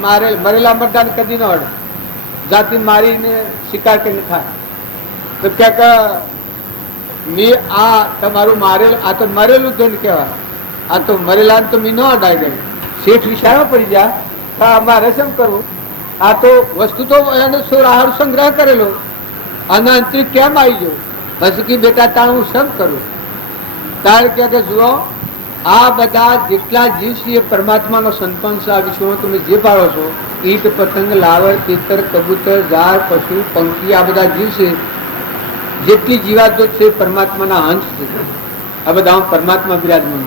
મરેલા મરદાને કદી ન અડે, જાતિ મારીને શિકાર કરીને ખાય. તો ક્યાંક મેં આ તમારું મારેલ, આ તો મરેલું ધન કહેવાય, આ તો મરેલા તો મી ન અડાઈ ગઈ. શેઠ વિચારવા પડી જાય કે અમારે શું કરવું? આ તો વસ્તુ તો એનો આહાર સંગ્રહ કરેલો, આના અંતરિક કેમ આવી ગયો? પછી કે બેટા તાણ હું સમ કરું. તાર કે જુઓ આ બધા જેટલા જીવ છે એ પરમાત્માનો સંતાન છે. આ વિશ્વમાં તમે જે પાડો છો, ઈટ પતંગ લાવર તીતર કબૂતર ઝાડ પશુ પંખી, આ બધા જીવ છે, જેટલી જીવાતો છે પરમાત્માના અંશ છે. આ બધા પરમાત્મા બિરાજમાન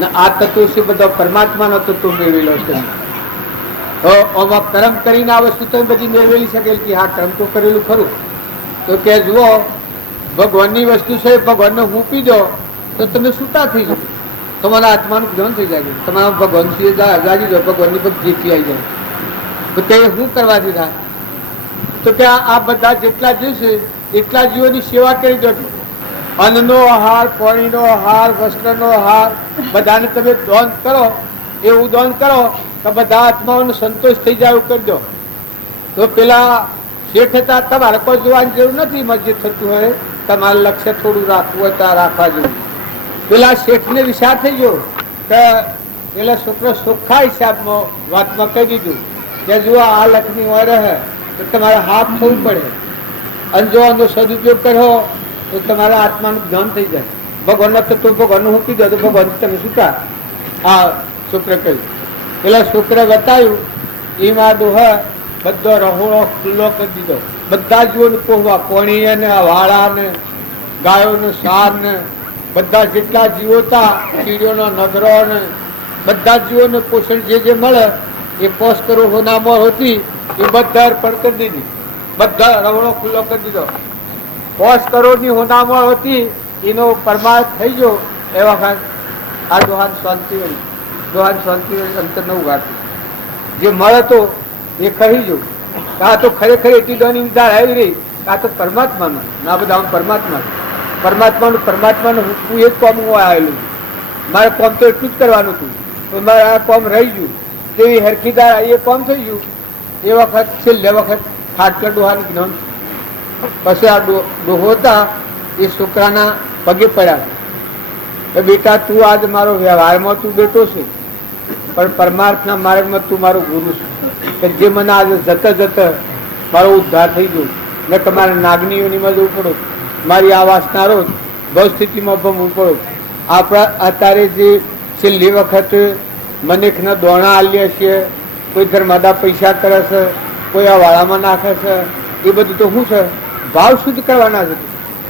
ને આ તત્વો છે બધા પરમાત્માનો તત્વો મેળવેલો છે. કર્મ કરીને આ વસ્તુ તમે બધી મેળવેલી શકે કે હા કર્મ તો કરેલું ખરું. તો કે જુઓ ભગવાનની વસ્તુ છે, ભગવાનને મૂકી દો તો તમે છૂટા થઈ શકો. તમારા આત્માનું જ્ઞાન થઈ જાય, તમારા ભગવાન જાગી જાઓ, ભગવાનની બધી જેથી આવી જાય. તો તે શું કરવાથી થાય? તો કે આ બધા જેટલા જીવ છે એટલા જીવોની સેવા કરી દો. અન્નનો આહાર, પાણીનો આહાર, વસ્ત્રનો આહાર બધાને તમે દાન કરો. એવું દાન કરો તો બધા આત્માઓનો સંતોષ થઈ જાય એવું કરી દો. તો પેલા શેઠ હતા, તમારે કોઈ જોવાની જરૂર નથી. મસ્જિદ થતું હોય તમારે લક્ષ્ય થોડું રાખવું હોય તો રાખવા જેવું. પેલા શેઠને વિચાર થઈ ગયો કે પેલા છોકરો ચોખ્ખા હિસાબમાં વાતમાં કહી દીધું કે જુઓ આ લક્ષ્મી હોય રહે તો તમારે હાથ થવું પડે, અને જો આનો સદુપયોગ કર્યો તો તમારા આત્માનું જ્ઞાન થઈ જાય. ભગવાનના તત્વ ભગવાનનું મૂકી દો તો ભગવાન તમે છૂટા. આ છોકરે કહ્યું. પેલા છોકરે બતાવ્યું એમાં ડોહા બધો રહોળો ખુલ્લો કરી દીધો. બધા જીવોને પોહવા, પોણીએ ને વાળા ને ગાયો ને સાર ને બધા જેટલા જીવો હતા, ચીડીઓનો નગરો ને બધા જીવોને પોષણ જે મળે એ 5 કરોડ હોનામોર હતી એ બધા અર્પણ કરી દીધી. બધા રહોળો ખુલ્લો કરી દીધો. 5 કરોડની હોનામોર હતી એનો પરમાર્થ થઈ ગયો. એ વખત આ ડોહાન શાંતિ વળી, ડોહાન શાંતિ વળી અંતર ન ઉગાડતું. જે મળે તો એ કહી જો આ તો ખરેખર એટલી દોની વિચાર આવી રહી આ તો પરમાત્માનો ના બધા પરમાત્મા પરમાત્માનું હું એક કોમ હું આવેલું. મારે કોમ તો એટલું જ કરવાનું હતું, તો મારે આ કોમ રહી ગયું. તેવી હરખીદાર એ કોમ થઈ ગયું. એ વખત છેલ્લે વખત ખાટલા ડોહાનું જ્ઞાન. પછી આ ડોહો હતા એ છોકરાના પગે પડ્યા. બેટા તું આજ મારો વ્યવહારમાં તું બેઠો છે, પણ પરમાર્થના માર્ગમાં તું મારો ગુરુ છે. જે મને આજે જતા જતા મારો ઉદ્ધાર થઈ ગયો ને તમારે નાગનીઓનીમાં જવું પડો, મારી આ વાસના રોજ બહુ સ્થિતિમાં ભમવું પડો. આપણા અત્યારે જે છેલ્લી વખત મનેકના દોણા આલ્યા છે, કોઈ ધર્માદા પૈસા કરે છે, કોઈ આ વાળામાં નાખે છે, એ બધું તો શું છે? ભાવ શુદ્ધ કરવાના છે.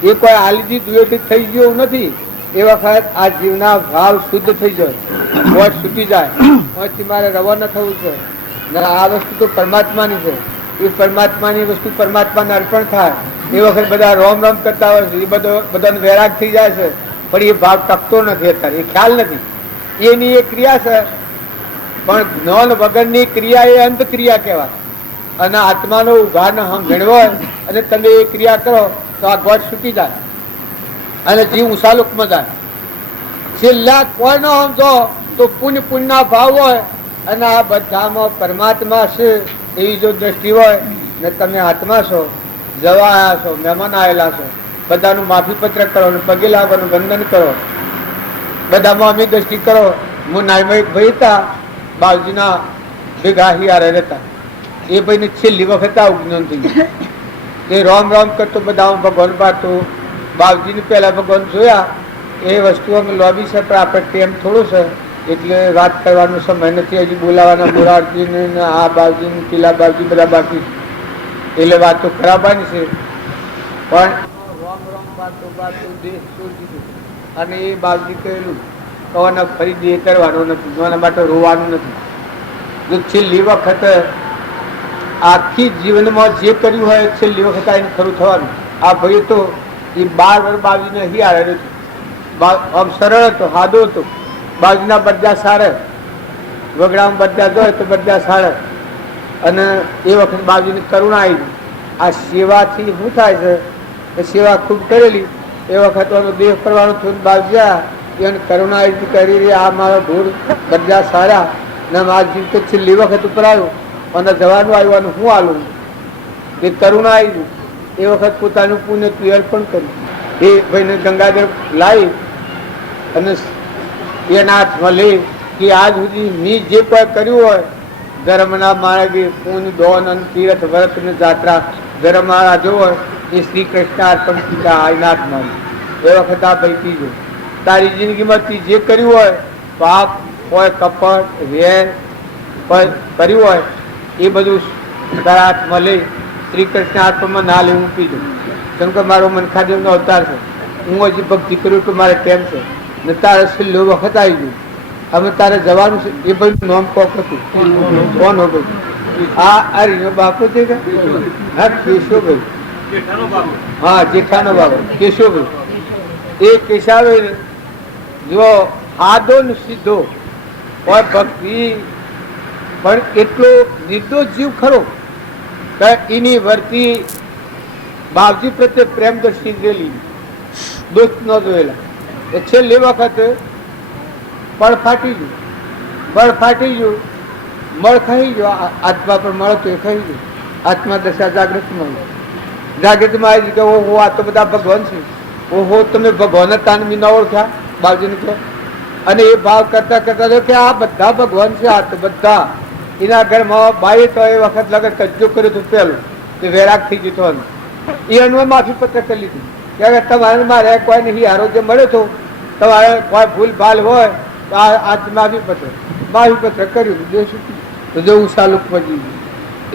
એ કોઈ આલીજી દુએથી થઈ ગયું નથી. એ વખત આ જીવના ભાવ શુદ્ધ થઈ જાય, વોટ છૂટી જાય. પછી મારે રવાના થવું છે. આ વસ્તુ તો પરમાત્માની છે. એ પરમાત્માની વસ્તુ પરમાત્માને અર્પણ થાય. એ વખત બધા રોમ રોમ કરતા હોય છે. એ બધાને વૈરાગ થઈ જાય છે, પણ એ ભાવ ટકતો નથી અત્યારે. એ ખ્યાલ નથી. એની એ ક્રિયા છે, પણ જ્ઞાન વગરની ક્રિયા એ અંત ક્રિયા કહેવાય. અને આત્માનો ઉઘાર મેળવો અને તમે એ ક્રિયા કરો તો આ ગોઠ છૂટી જાય અને જીવ ઉષાલુકમાં જાય. છેલ્લા કોઈનો સમજો તો પુણ્યના ભાવ હોય અને આ બધામાં પરમાત્મા છે એવી જો દ્રષ્ટિ હોય ને તમે આત્મા છો, જવા આવ્યા છો, મહેમાન આવેલા છો, બધાનું માફી પત્ર કરો, પગે લાગવાનું વંદન કરો, બધામાં અમી દ્રષ્ટિ કરો. હું નાયમાં એક ભાઈ હતા બાવજીના ભેગા હિયારે રહેતા. એ ભાઈને છેલ્લી વખત આવું જ્ઞાન થઈ ગયું. એ રોમ રોમ કરતો બધા ભગવાન પાડતો. બાવજીને પહેલા ભગવાન જોયા. એ વસ્તુ અમે લોબી છે પણ આપણે ટેમ થોડો છે એટલે વાત કરવાનો સમય નથી. હજી બોલાવાના મોરારજીને આ બાવજીને પેલા બાવજી બધા બાકી એટલે વાત તો ખરાબવાની છે. પણ રોમ રોમ બાતો બાતો દેશ છોડી દીધું અને એ બાપજી કહેલું તો ફરી દેહ કરવાનો નથી, એના માટે રોવાનું નથી. જો છેલ્લી વખત આખી જીવનમાં જે કર્યું હોય છેલ્લી વખત આવીને ખરું થવાનું. આ ભાઈ તો એ 12 વર્ષ બાપજીને અહીં આવેલો હતો. આમ સરળ હતો, સાદો હતો. બાપજીના બધા સારા, વગડામાં બધા જોય તો બધા સારા. અને એ વખત બાપજીની કરુણા આવી. આ સેવાથી શું થાય છે કે સેવા ખૂબ કરેલી એ વખત દેહ કરવાનું થયું. બાપજી એને કરુણા આવી કરી રહી, આ મારો ઢોર બધા સારા ને મારા જીવ તો છેલ્લી વખત ઉપર આવ્યો અને જવાનું આવ્યું અને હું આલું એ કરુણા આવી. એ વખત પોતાનું પુણ્ય તું અર્પણ કર્યું. એ ભાઈને ગંગાધર લાવી અને એના હાથમાં લઈ કે આજ સુધી મેં જે કોઈ કર્યું હોય ધર્મના માર્ગે પૂન દોન અને તીર્થ વ્રત ને જાત્રા ધર્મ જો હોય એ શ્રી કૃષ્ણ અર્પણ કીધા આનાથ મારી. એ વખત આ ભાઈ કીધું તારી જિંદગીમાં જે કર્યું હોય પાપ હોય, કપટ, વેર કર્યું હોય એ બધું તારા હાથમાં લઈ શ્રી કૃષ્ણ હાથમાં ના લેવું કીધું. કેમ કે મારો મનખાદેવનો અવતાર છે, હું હજી ભક્તિ કર્યું તો મારે કેમ છે ને તારે છેલ્લો વખત આવી ગયું, હવે તારે જવાનું છે. એ ભાઈ નામ કોક હતું. કોણ હો ભાઈ? આ રીનો બાપુ છે કે હા કેશવભાઈ, હા જેઠાનો બાપુ કેશવભાઈ. એ કેશાભાઈ જો આદો ને સીધો હોય ભક્તિ પણ એટલો નિર્દોષ જીવ ખરો કે એની વર્તી બાપજી પ્રત્યે પ્રેમ દ્રષ્ટિ રેલી દોષ ન જોયેલા. છેલ્લી વખત પળ ફાટી ગયું, મળ ખાઈ ગયો. આત્મા પર મળ તો એ ખાઈ ગયો. આત્મા દશા જાગૃતમાં આવી કે ઓહો આ તો બધા ભગવાન છે. ઓહો તમે ભગવાન તાનવી ન ઓળખ્યા બાપજીને કહો. અને એ ભાવ કરતા કરતા કે આ બધા ભગવાન છે. આ તો બધા એના ઘરમાં બાઈ તો એ વખત લગન કજ્જો કર્યો હતું પેલું તે વૈરાગ થઈ ગયો. એ અનુભવ માફી પત્ર કરી લીધું કે તમારે મારે કોઈ નહીં આરોગ્ય મળે તો તમારે કોઈ ભૂલ ભાલ હોય તો આ માફી પત્ર કર્યું. તો જવું સાલું પડી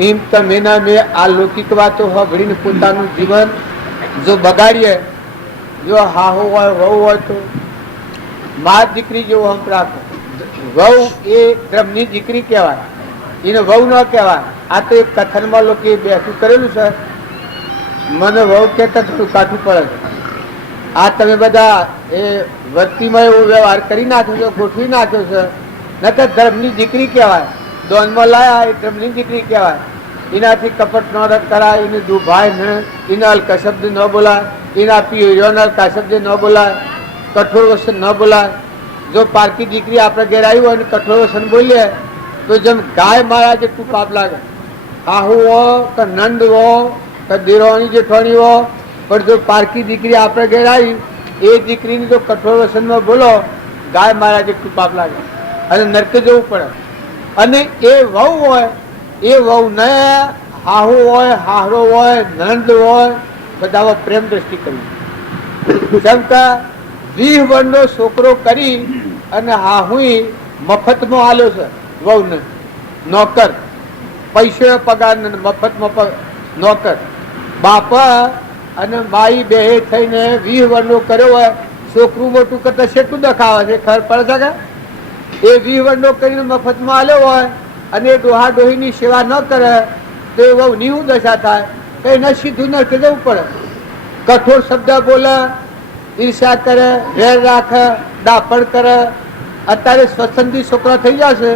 એમ તમે ના મેં આ લૌકિક વાતો સાંભળીને પોતાનું જીવન જો બગાડીએ, જો હાહુ હોય વહુ હોય તો મા દીકરી જેવું હમ રાખો. વહુ એ ધર્મની દીકરી કહેવાય, એને વહુ ન કહેવાય. આ તો એક કથનમાં લોકો બેઠું કરેલું છે. મને વહુ કહેતા થોડું કાઠું પડે છે. આ તમે બધા એ વસ્તીમાં એવો વ્યવહાર કરી નાખ્યો છે, ગોઠવી નાખ્યો છે. નકર ધર્મની દીકરી કહેવાય. દોનમાં લાયા એ ધર્મની દીકરી કહેવાય. એનાથી કપટ ન કરાય, એને દુભાય ન, એના હલકા શબ્દ ન બોલાય, એના પીઓના હલકા શબ્દ ન બોલાય, કઠોર વચન ન બોલાય. જો પારકી દીકરી આપણે ઘેર આવી હોય ને કઠોર વચન બોલીએ તો જેમ ગાય મારા જેટલું પાપ લાગે. આહુ હો કે નંદ હો કે દેરોણી જેઠવાણી હો, પણ જો પારકી દીકરી આપણે ઘેર આવી એ દીકરીને જો કઠોર વચનમાં બોલો ગાય મારા જેટલું પાપ લાગે અને નરકે જવું પડે. અને એ વહુ હોય એ વહુ ને હાહુ હોય, હાહરો હોય, નંદ હોય, બધા પ્રેમ દ્રષ્ટિ કરવી. જેમ કે 20 વર્ષનો છોકરો કરી અને હાહુઈ મફતમાં આલ્યો છે વહુને નોકર, પૈસે પગાર મફતમાં નોકર. બાપા અને માઈ બે થઈને 20 વર્ષનો કર્યો હોય, છોકરું મોટું કરતા શેટું દેખાવે છે ખબર પડે છે કે એ 20 વર્ષનો કરીને મફતમાં આલ્યો હોય અને ડોહા ડોહીની સેવા ન કરે તો એ વહુ ની દશા થાય. કઈ ન સીધું ન જવું પડે. કઠોર શબ્દ બોલે, ઈર્ષા કરે, વેર રાખે, દાપણ કરે. અત્યારે સ્વચ્છંદી છોકરા થઈ જશે,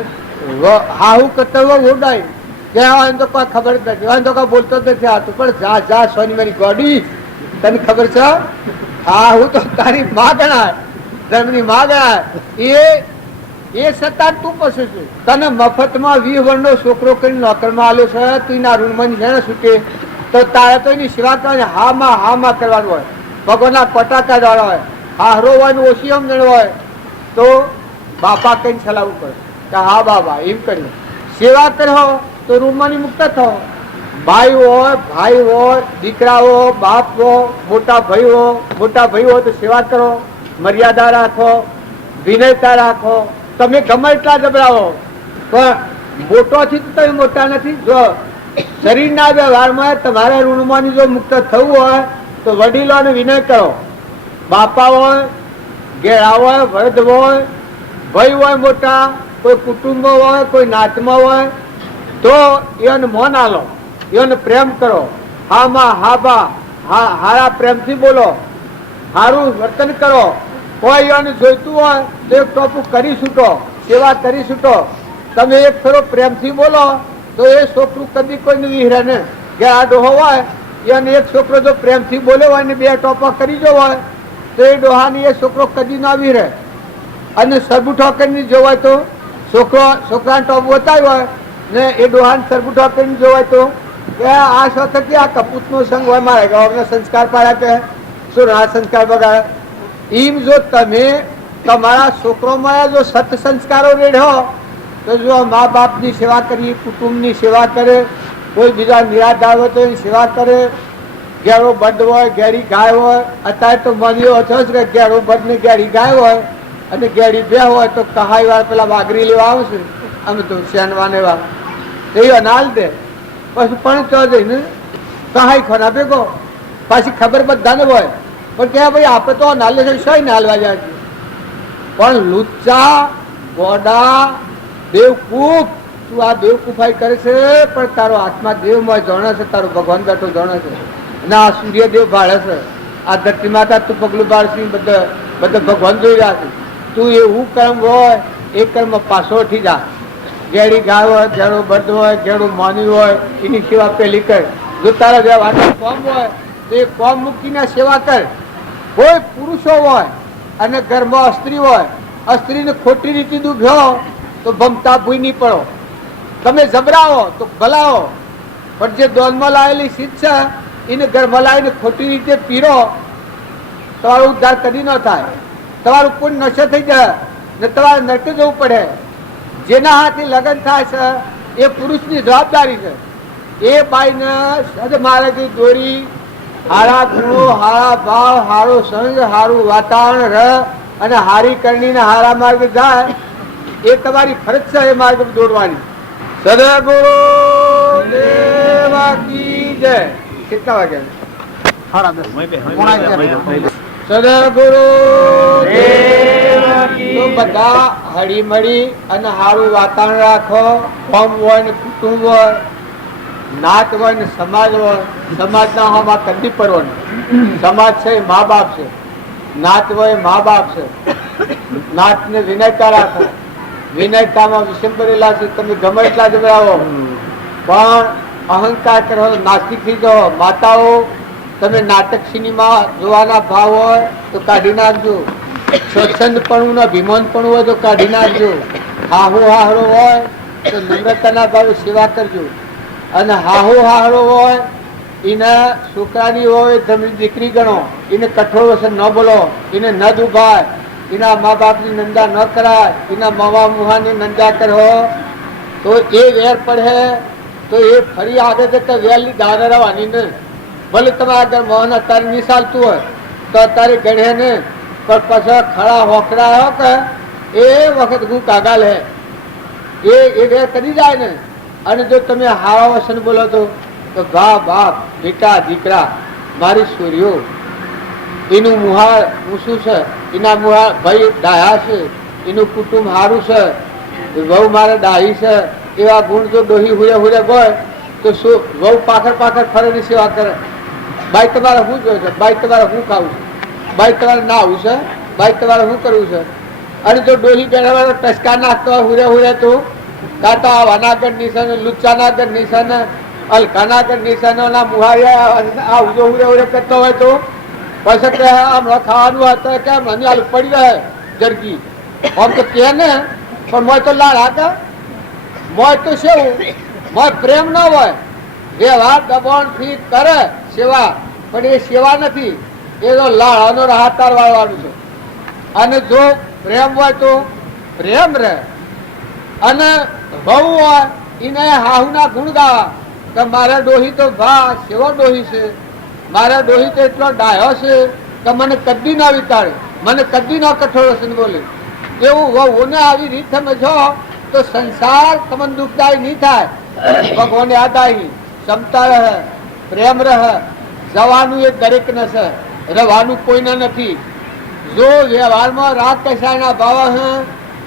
હાહુ કરતા વહુ ઉડાય ત્યાં તો કોઈ ખબર જ નથી, તો કોઈ બોલતો જ નથી આવતું. પણ જા જા સોની મારી ગોડી, તને ખબર છે હાહુ તો તારી માં ગણાય, ધર્મની માં ગણાય. એ સત્તા તું પછી છે. તને મફતમાં 20 વર્ષનો છોકરો કરી નોકરમાં આવ્યો છે, તું એના ઋણમાં છે ને છૂટે તો તારે તો એની સેવા કરવાની હામાં કરવાનું હોય. ભગવાનના પટાકા વાળા હોય, હારો હોય ને ઓછી સમજણ હોય તો બાપા કઈ ચલાવવું પડે કે હા બાબા એમ કરી સેવા કરો તો રૂમમાંથી મુક્ત થો. ભાઈ હોય, દીકરાઓ, બાપ હો, મોટા ભાઈ હોય તો સેવા કરો, મર્યાદા રાખો, વિનયતા રાખો. તમે ગમે એટલા જબરાવો પણ મોટોથી તમે મોટા નથી. જો શરીરના વ્યવહારમાં તમારા ઋણમાંથી જો મુક્ત થવું હોય તો વડીલોને વિનય કરો. બાપા હોય, ઘેરા હોય, વૃદ્ધ હોય, ભાઈ હોય મોટા, કોઈ કુટુંબ હોય, કોઈ નાતમાં હોય, તો એને મોન આલો, એને પ્રેમ કરો. હા માં, હા બા, હારા પ્રેમથી બોલો, સારું વર્તન કરો. કોઈ એને જોઈતું હોય તો એક ટોપું કરી છૂટો, સેવા કરી છૂટો. તમે એક ફેરો પ્રેમથી બોલો તો એ છોકરું કદી કોઈ નહીં વિહરે ને. કે આ ડોહો હોય એને એક છોકરો જો પ્રેમથી બોલ્યો હોય ને 2 ટોપા કરી જો હોય તો એ ડોહાની એ છોકરો કદી ના વિહરે. અને સરબુઠો કરીને જોવાય તો છોકરાને ટોપ બતાવ્યો હોય ને એ ડોહાને સરબુઠો કરીને જોવાય તો કે આ શું થકી આ કપૂતનો સંગ હોય, મારે ગામના સંસ્કાર પાડ્યા કે શું આ સંસ્કાર બગાડે. એમ જો તમે તમારા છોકરોમાં જો સત સંસ્કારો રેડ્યો તો જો મા બાપની સેવા કરી, કુટુંબની સેવા કરે, કોઈ બીજા નિરાધાર હોય તો એની સેવા કરે, ઘેરો બડ હોય, ઘેરી ગાય હોય. અત્યારે તો મળ્યો છો કે ઘેરો બડ ને ઘેરી ગાય હોય અને ઘેરી બે હોય તો કહાઈ વાર પેલા વાઘરી લેવા આવશે, અમે તો શેનવાને વા એ અનાલ દે પછી પણ ચો જઈને કહાઈ ખોના ભેગો. પાછી ખબર બધાને હોય પણ કે ભાઈ આપણે તો નાલે શોય નાલવા જાય છે. પણ લુચ્ચા ગોડા બેવકૂફ, તું આ બેવકૂફાઈ કરે છે પણ તારો આત્મા દેવમાં જાણે છે, તારો ભગવાન બેઠો જાણે છે. અને આ સૂર્યદેવ ભાળે છે, આ ધરતી માતા તું પગલું બાળશી, બધા ભગવાન જોઈ રહ્યા છે. તું એવું કર્મ હોય એ કર્મ પાછો ઉઠી જા. ઘેડી ગાય હોય, ઘેડો બર્દ હોય, ઘેડું માની હોય, એની સેવા પેલી કર. જો તારા જે વાતો કોમ હોય તો એ કોમ મૂકીને સેવા કર. કોઈ પુરુષો હોય અને ઘરમાં સ્ત્રી હોય, સ્ત્રીને ખોટી રીતે દુભ્યો તો ભમતા ભૂઈ નહીં પડો. તમે જબરાવો તો ભલાવો, પણ જે દોનમાં લાવેલી શીત છે એને ઘરમાં લાવીને ખોટી રીતે પીરો, તમારો ઉદ્ધાર કદી ન થાય. તમારું પૂર્ણ નશો થઈ જાય ને તમારે નરકે જવું પડે. જેના હાથે લગ્ન થાય છે એ પુરુષની જવાબદારી છે. એ બાઈને સદમાર્ગે દોરી, હારા ગુણો, હારા ભાવ, હારો સંગ, હારું વાતાવરણ રહે અને હારી કરણીને હારા માર્ગ જાય. એ તમારી ફરજ છે એ માર્ગ દોડવાની. સદગુરુ દેવા કી જય. કેટલા વાગ્યા? સદગુરુ તો બધા હળી મળી અને સારું વાતાવરણ રાખો. કોમ હોય ને કુટુંબ હોય, નાત હોય ને સમાજ હોય. સમાજના હોમાં કદી પડવાનું. સમાજ છે એ મા બાપ છે, નાત હોય મા બાપ છે. નાતને વિનયતા રાખો. વિનયતામાં વિષમ કરેલા છે. તમે ગમે એટલા જવડાવો પણ અહંકાર કરો, નાસ્તિક થઈ જાઓ. માતાઓ તમે નાટક સિનેમા જોવાના ભાવ હોય તો કાઢી નાખજો. સ્વચ્છંદપણું ને અભિમાનપણું હોય તો કાઢી નાખજો. હાહુ હાહરો હોય તો નમ્રતાના ભાવે સેવા કરજો. અને હાહુ હાહરો હોય એના છોકરાની હોય તમે દીકરી ગણો, એને કઠોર વસન ન બોલો, એને ન દુભાય, એના મા બાપની નિંદા ન કરાય, એના માવા મુહાની નિંદા કરો તો એ વેર પડે તો એ ફરી આગળ જતા વેરની દાદા રહેવાની ને. ભલે તમારા આગળ મોહન અત્યારે નહીં ચાલતું હોય તો અત્યારે ગણે ને, પણ પછી ખડા હોકડા હો કે એ વખત હું કાગા લે એ વેર કરી જાય ને. અને જો તમે હાવા વસન બોલો તો બા બાપ, બેટા, દીકરા, મારી છોરીઓ, એનું મુહાર ઊંચું છે, એના મુહાર ભાઈ ડાયા છે, એનું કુટુંબ સારું છે, વહુ મારે ડાહી છે. એવા ગુણ જો ડોહી હુરે હુરે હોય તો શું વહુ પાખર પાખર ફરેની સેવા કરે. બાઈ તમારે શું જોયું છે, બાઈ તમારે શું ખાવું છે, બાઈ તમારે ના આવું છે, બાઈ તમારે શું કરવું છે. અને જો ડોહી બેઠા ટસકા નાખતો હોય હુરે હુરે તો કાતા વાનાગઢ નિશાન, લુચ્ચાનાગઢ નિશાન, અલકાનાગઢ નિશાનોના મુહારિયા આ ઉજો હુરે હુરે કરતો હોય તો પછી કે હમણાં ખાવાનું હતું કે મને હાલ પડી રહે જરગી આમ તો કે ને. પણ મોય તો લાડ હતા, મોય તો શું મોય પ્રેમ ન હોય. વ્યવહાર દબાણથી કરે સેવા પણ એ સેવા નથી, એ તો લાળાનો રાહતાર વાળવાનું છે. અને જો પ્રેમ હોય તો પ્રેમ રહે. અને બહુ હોય એને હાહુના ગુણ ગાવા કે મારા ડોહી તો ભા સેવો ડોહી છે, મારા ડોહી તો એટલો ડાયો છે કે મને કદી ના વિતાડે, મને કદી ના કઠોર વસન બોલે. એવું વહુને આવી રીત તમે જો તો સંસાર તમને દુઃખદાયી નહીં થાય. ભગવાન યાદ આવી ક્ષમતા રહે, પ્રેમ રહે, જવાનું એ દરેકને છે, રહેવાનું કોઈને નથી. જો વ્યવહારમાં રાગ પૈસાના ભાવ હે,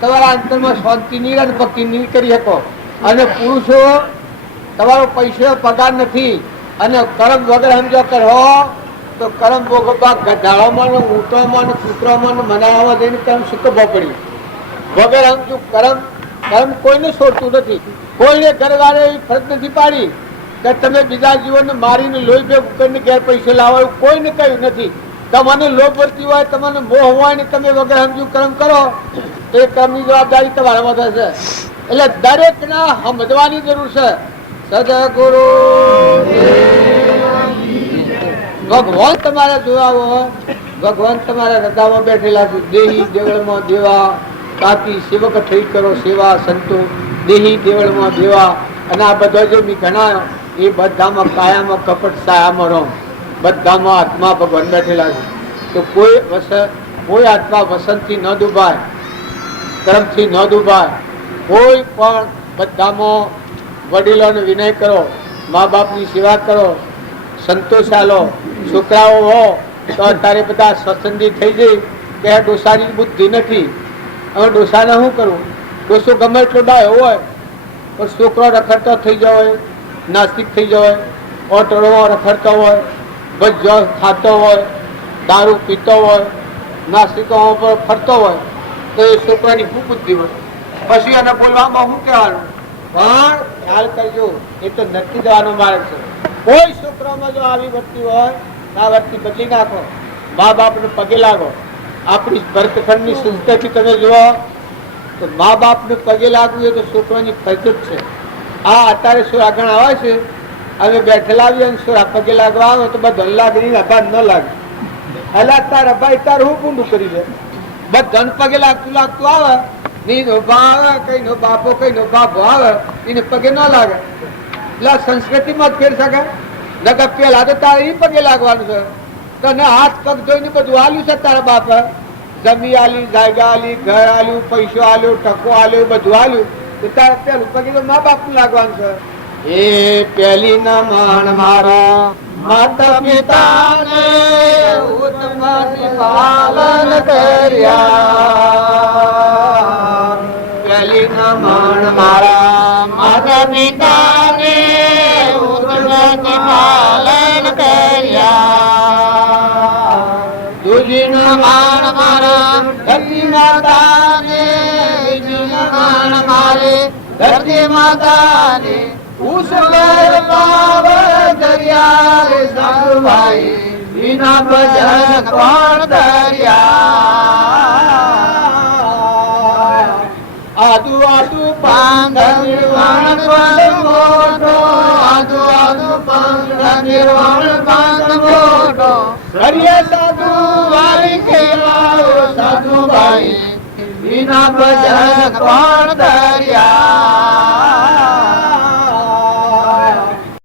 તમારા અંતરમાં શાંતિ ની અને ભક્તિ નહીં કરી શકો. અને પુરુષો તમારો પૈસો પગાર નથી અને કર્મ વગર સમજો કરો તો કર્મ ભોગવવા ગધાડામાં ઊંટોમાં સૂત્રોમાં મનાવવામાં જઈને કર્મ શીખવવા પડ્યું. વગર સમજુ કર્મ કર્મ કોઈને છોડતું નથી. કોઈને ઘરવાળે એવી ફરજ નથી પાડી કે તમે બીજા જીવનને મારીને લોહી ભેગું કરીને ઘેર પૈસે લાવો, એવું કોઈને કહ્યું નથી. તમને લોભ વર્તી હોય, તમને મોહ હોય ને તમે વગર સમજુ કર્મ કરો તો એ કર્મની જવાબદારી તમારામાં થશે. એટલે દરેકના સમજવાની જરૂર છે. સદગુરુ ભગવાન તમારે જોવા હોય, ભગવાન તમારા હૃદયમાં બેઠેલા છે. દેહી દેવળમાં દેવા, તાકી સેવક થઈ કરો સેવા સંતો, દેહી દેવળમાં દેવા. અને આ બધા જે મેં ગણાયો એ બધામાં કાયામાં કપટ સાયામાં રોમ, બધામાં આત્મા ભગવાન બેઠેલા છે. તો કોઈ આત્મા વસંતથી ન ડૂબાય, કર્મથી ન ડૂબાય. કોઈ પણ બધામાં વડીલોનો વિનય કરો, મા બાપની સેવા કરો, સંતોષ આલો. છોકરાઓ હો તો અત્યારે બધા સ્વસંદી થઈ જાય કે ડોસાની બુદ્ધિ નથી, હવે ડોસાને શું કરવું? ડોસો ગમે એટલો ડાયો હોય પણ છોકરો રખડતો થઈ જાય, નાસ્તિક થઈ જાય, ઓટોમાં રખડતો હોય, ભજ્જો ખાતો હોય, દારૂ પીતો હોય, નાસ્તિકો પર ફરતો હોય તો એ છોકરાની શું બુદ્ધિ હોય? પછી એને બોલવામાં શું કહેવાનું? પણ ખ્યાલ કરજો, એ તો નક્કી જવાનો માર્ગ છે. કોઈ છોકરામાં જો આવી વર્તી હોય આ વર્તી બદલી નાખો, મા બાપને પગે લાગો. આપણી ભરતખંડની સંસ્કૃતિ તમે જુઓ તો મા બાપને પગે લાગવું એ તો છોકરાની ફરજ જ છે. આ અત્યારે શું આગળ આવે છે, અમે બેઠેલા આવીએ અને શું પગે લાગવા આવે તો બધા લાગણી અભાર ન લાગે. એટલે તાર અભાઈ તાર હું પૂંડું કરી દે, બધાને પગે લાગતું લાગતું આવે. ની નો બા આવે, કઈ નો બાપો, કઈ નો બાપો આવે, એને પગે ન લાગે. એટલે સંસ્કૃતિમાં જ ફેર શકે. નકર પેલા તો તારે એ પગે લાગવાનું છે. તને હાથ પગ જોઈને બધું આલ્યું છે તારા બાપે, જમી આલી, જાયગા આલી, ઘર આલ્યું, પૈસો આલ્યો, ટકો આલ્યો, બધું આલ્યું. તો તારે પેલું પગે તો મા બાપ નું લાગવાનું છે. એ પેલી ના માણ મારા માતા પિતાને ઉત્તમ પાલન કર્યા. પેલી ના માણ મારા માતા પિતાને ઉત્તમ પાલન કર્યા. દૂજી ના માણ મારા ધરતી માતાને, બીજી ના માણ મારે ધરતી માતાને. ઉસલેર પાવ દરિયા સાધુભાઈ, વિના ભજન કોણ દરિયા. આદુ આદુ પાંદ નિર્વાણ પદ મોટો, આદુ આદુ પાંદ નિર્વાણ પદ મોટો. હરિય સાધુ વારી કેવાયો સાધુભાઈ, વિના ભજન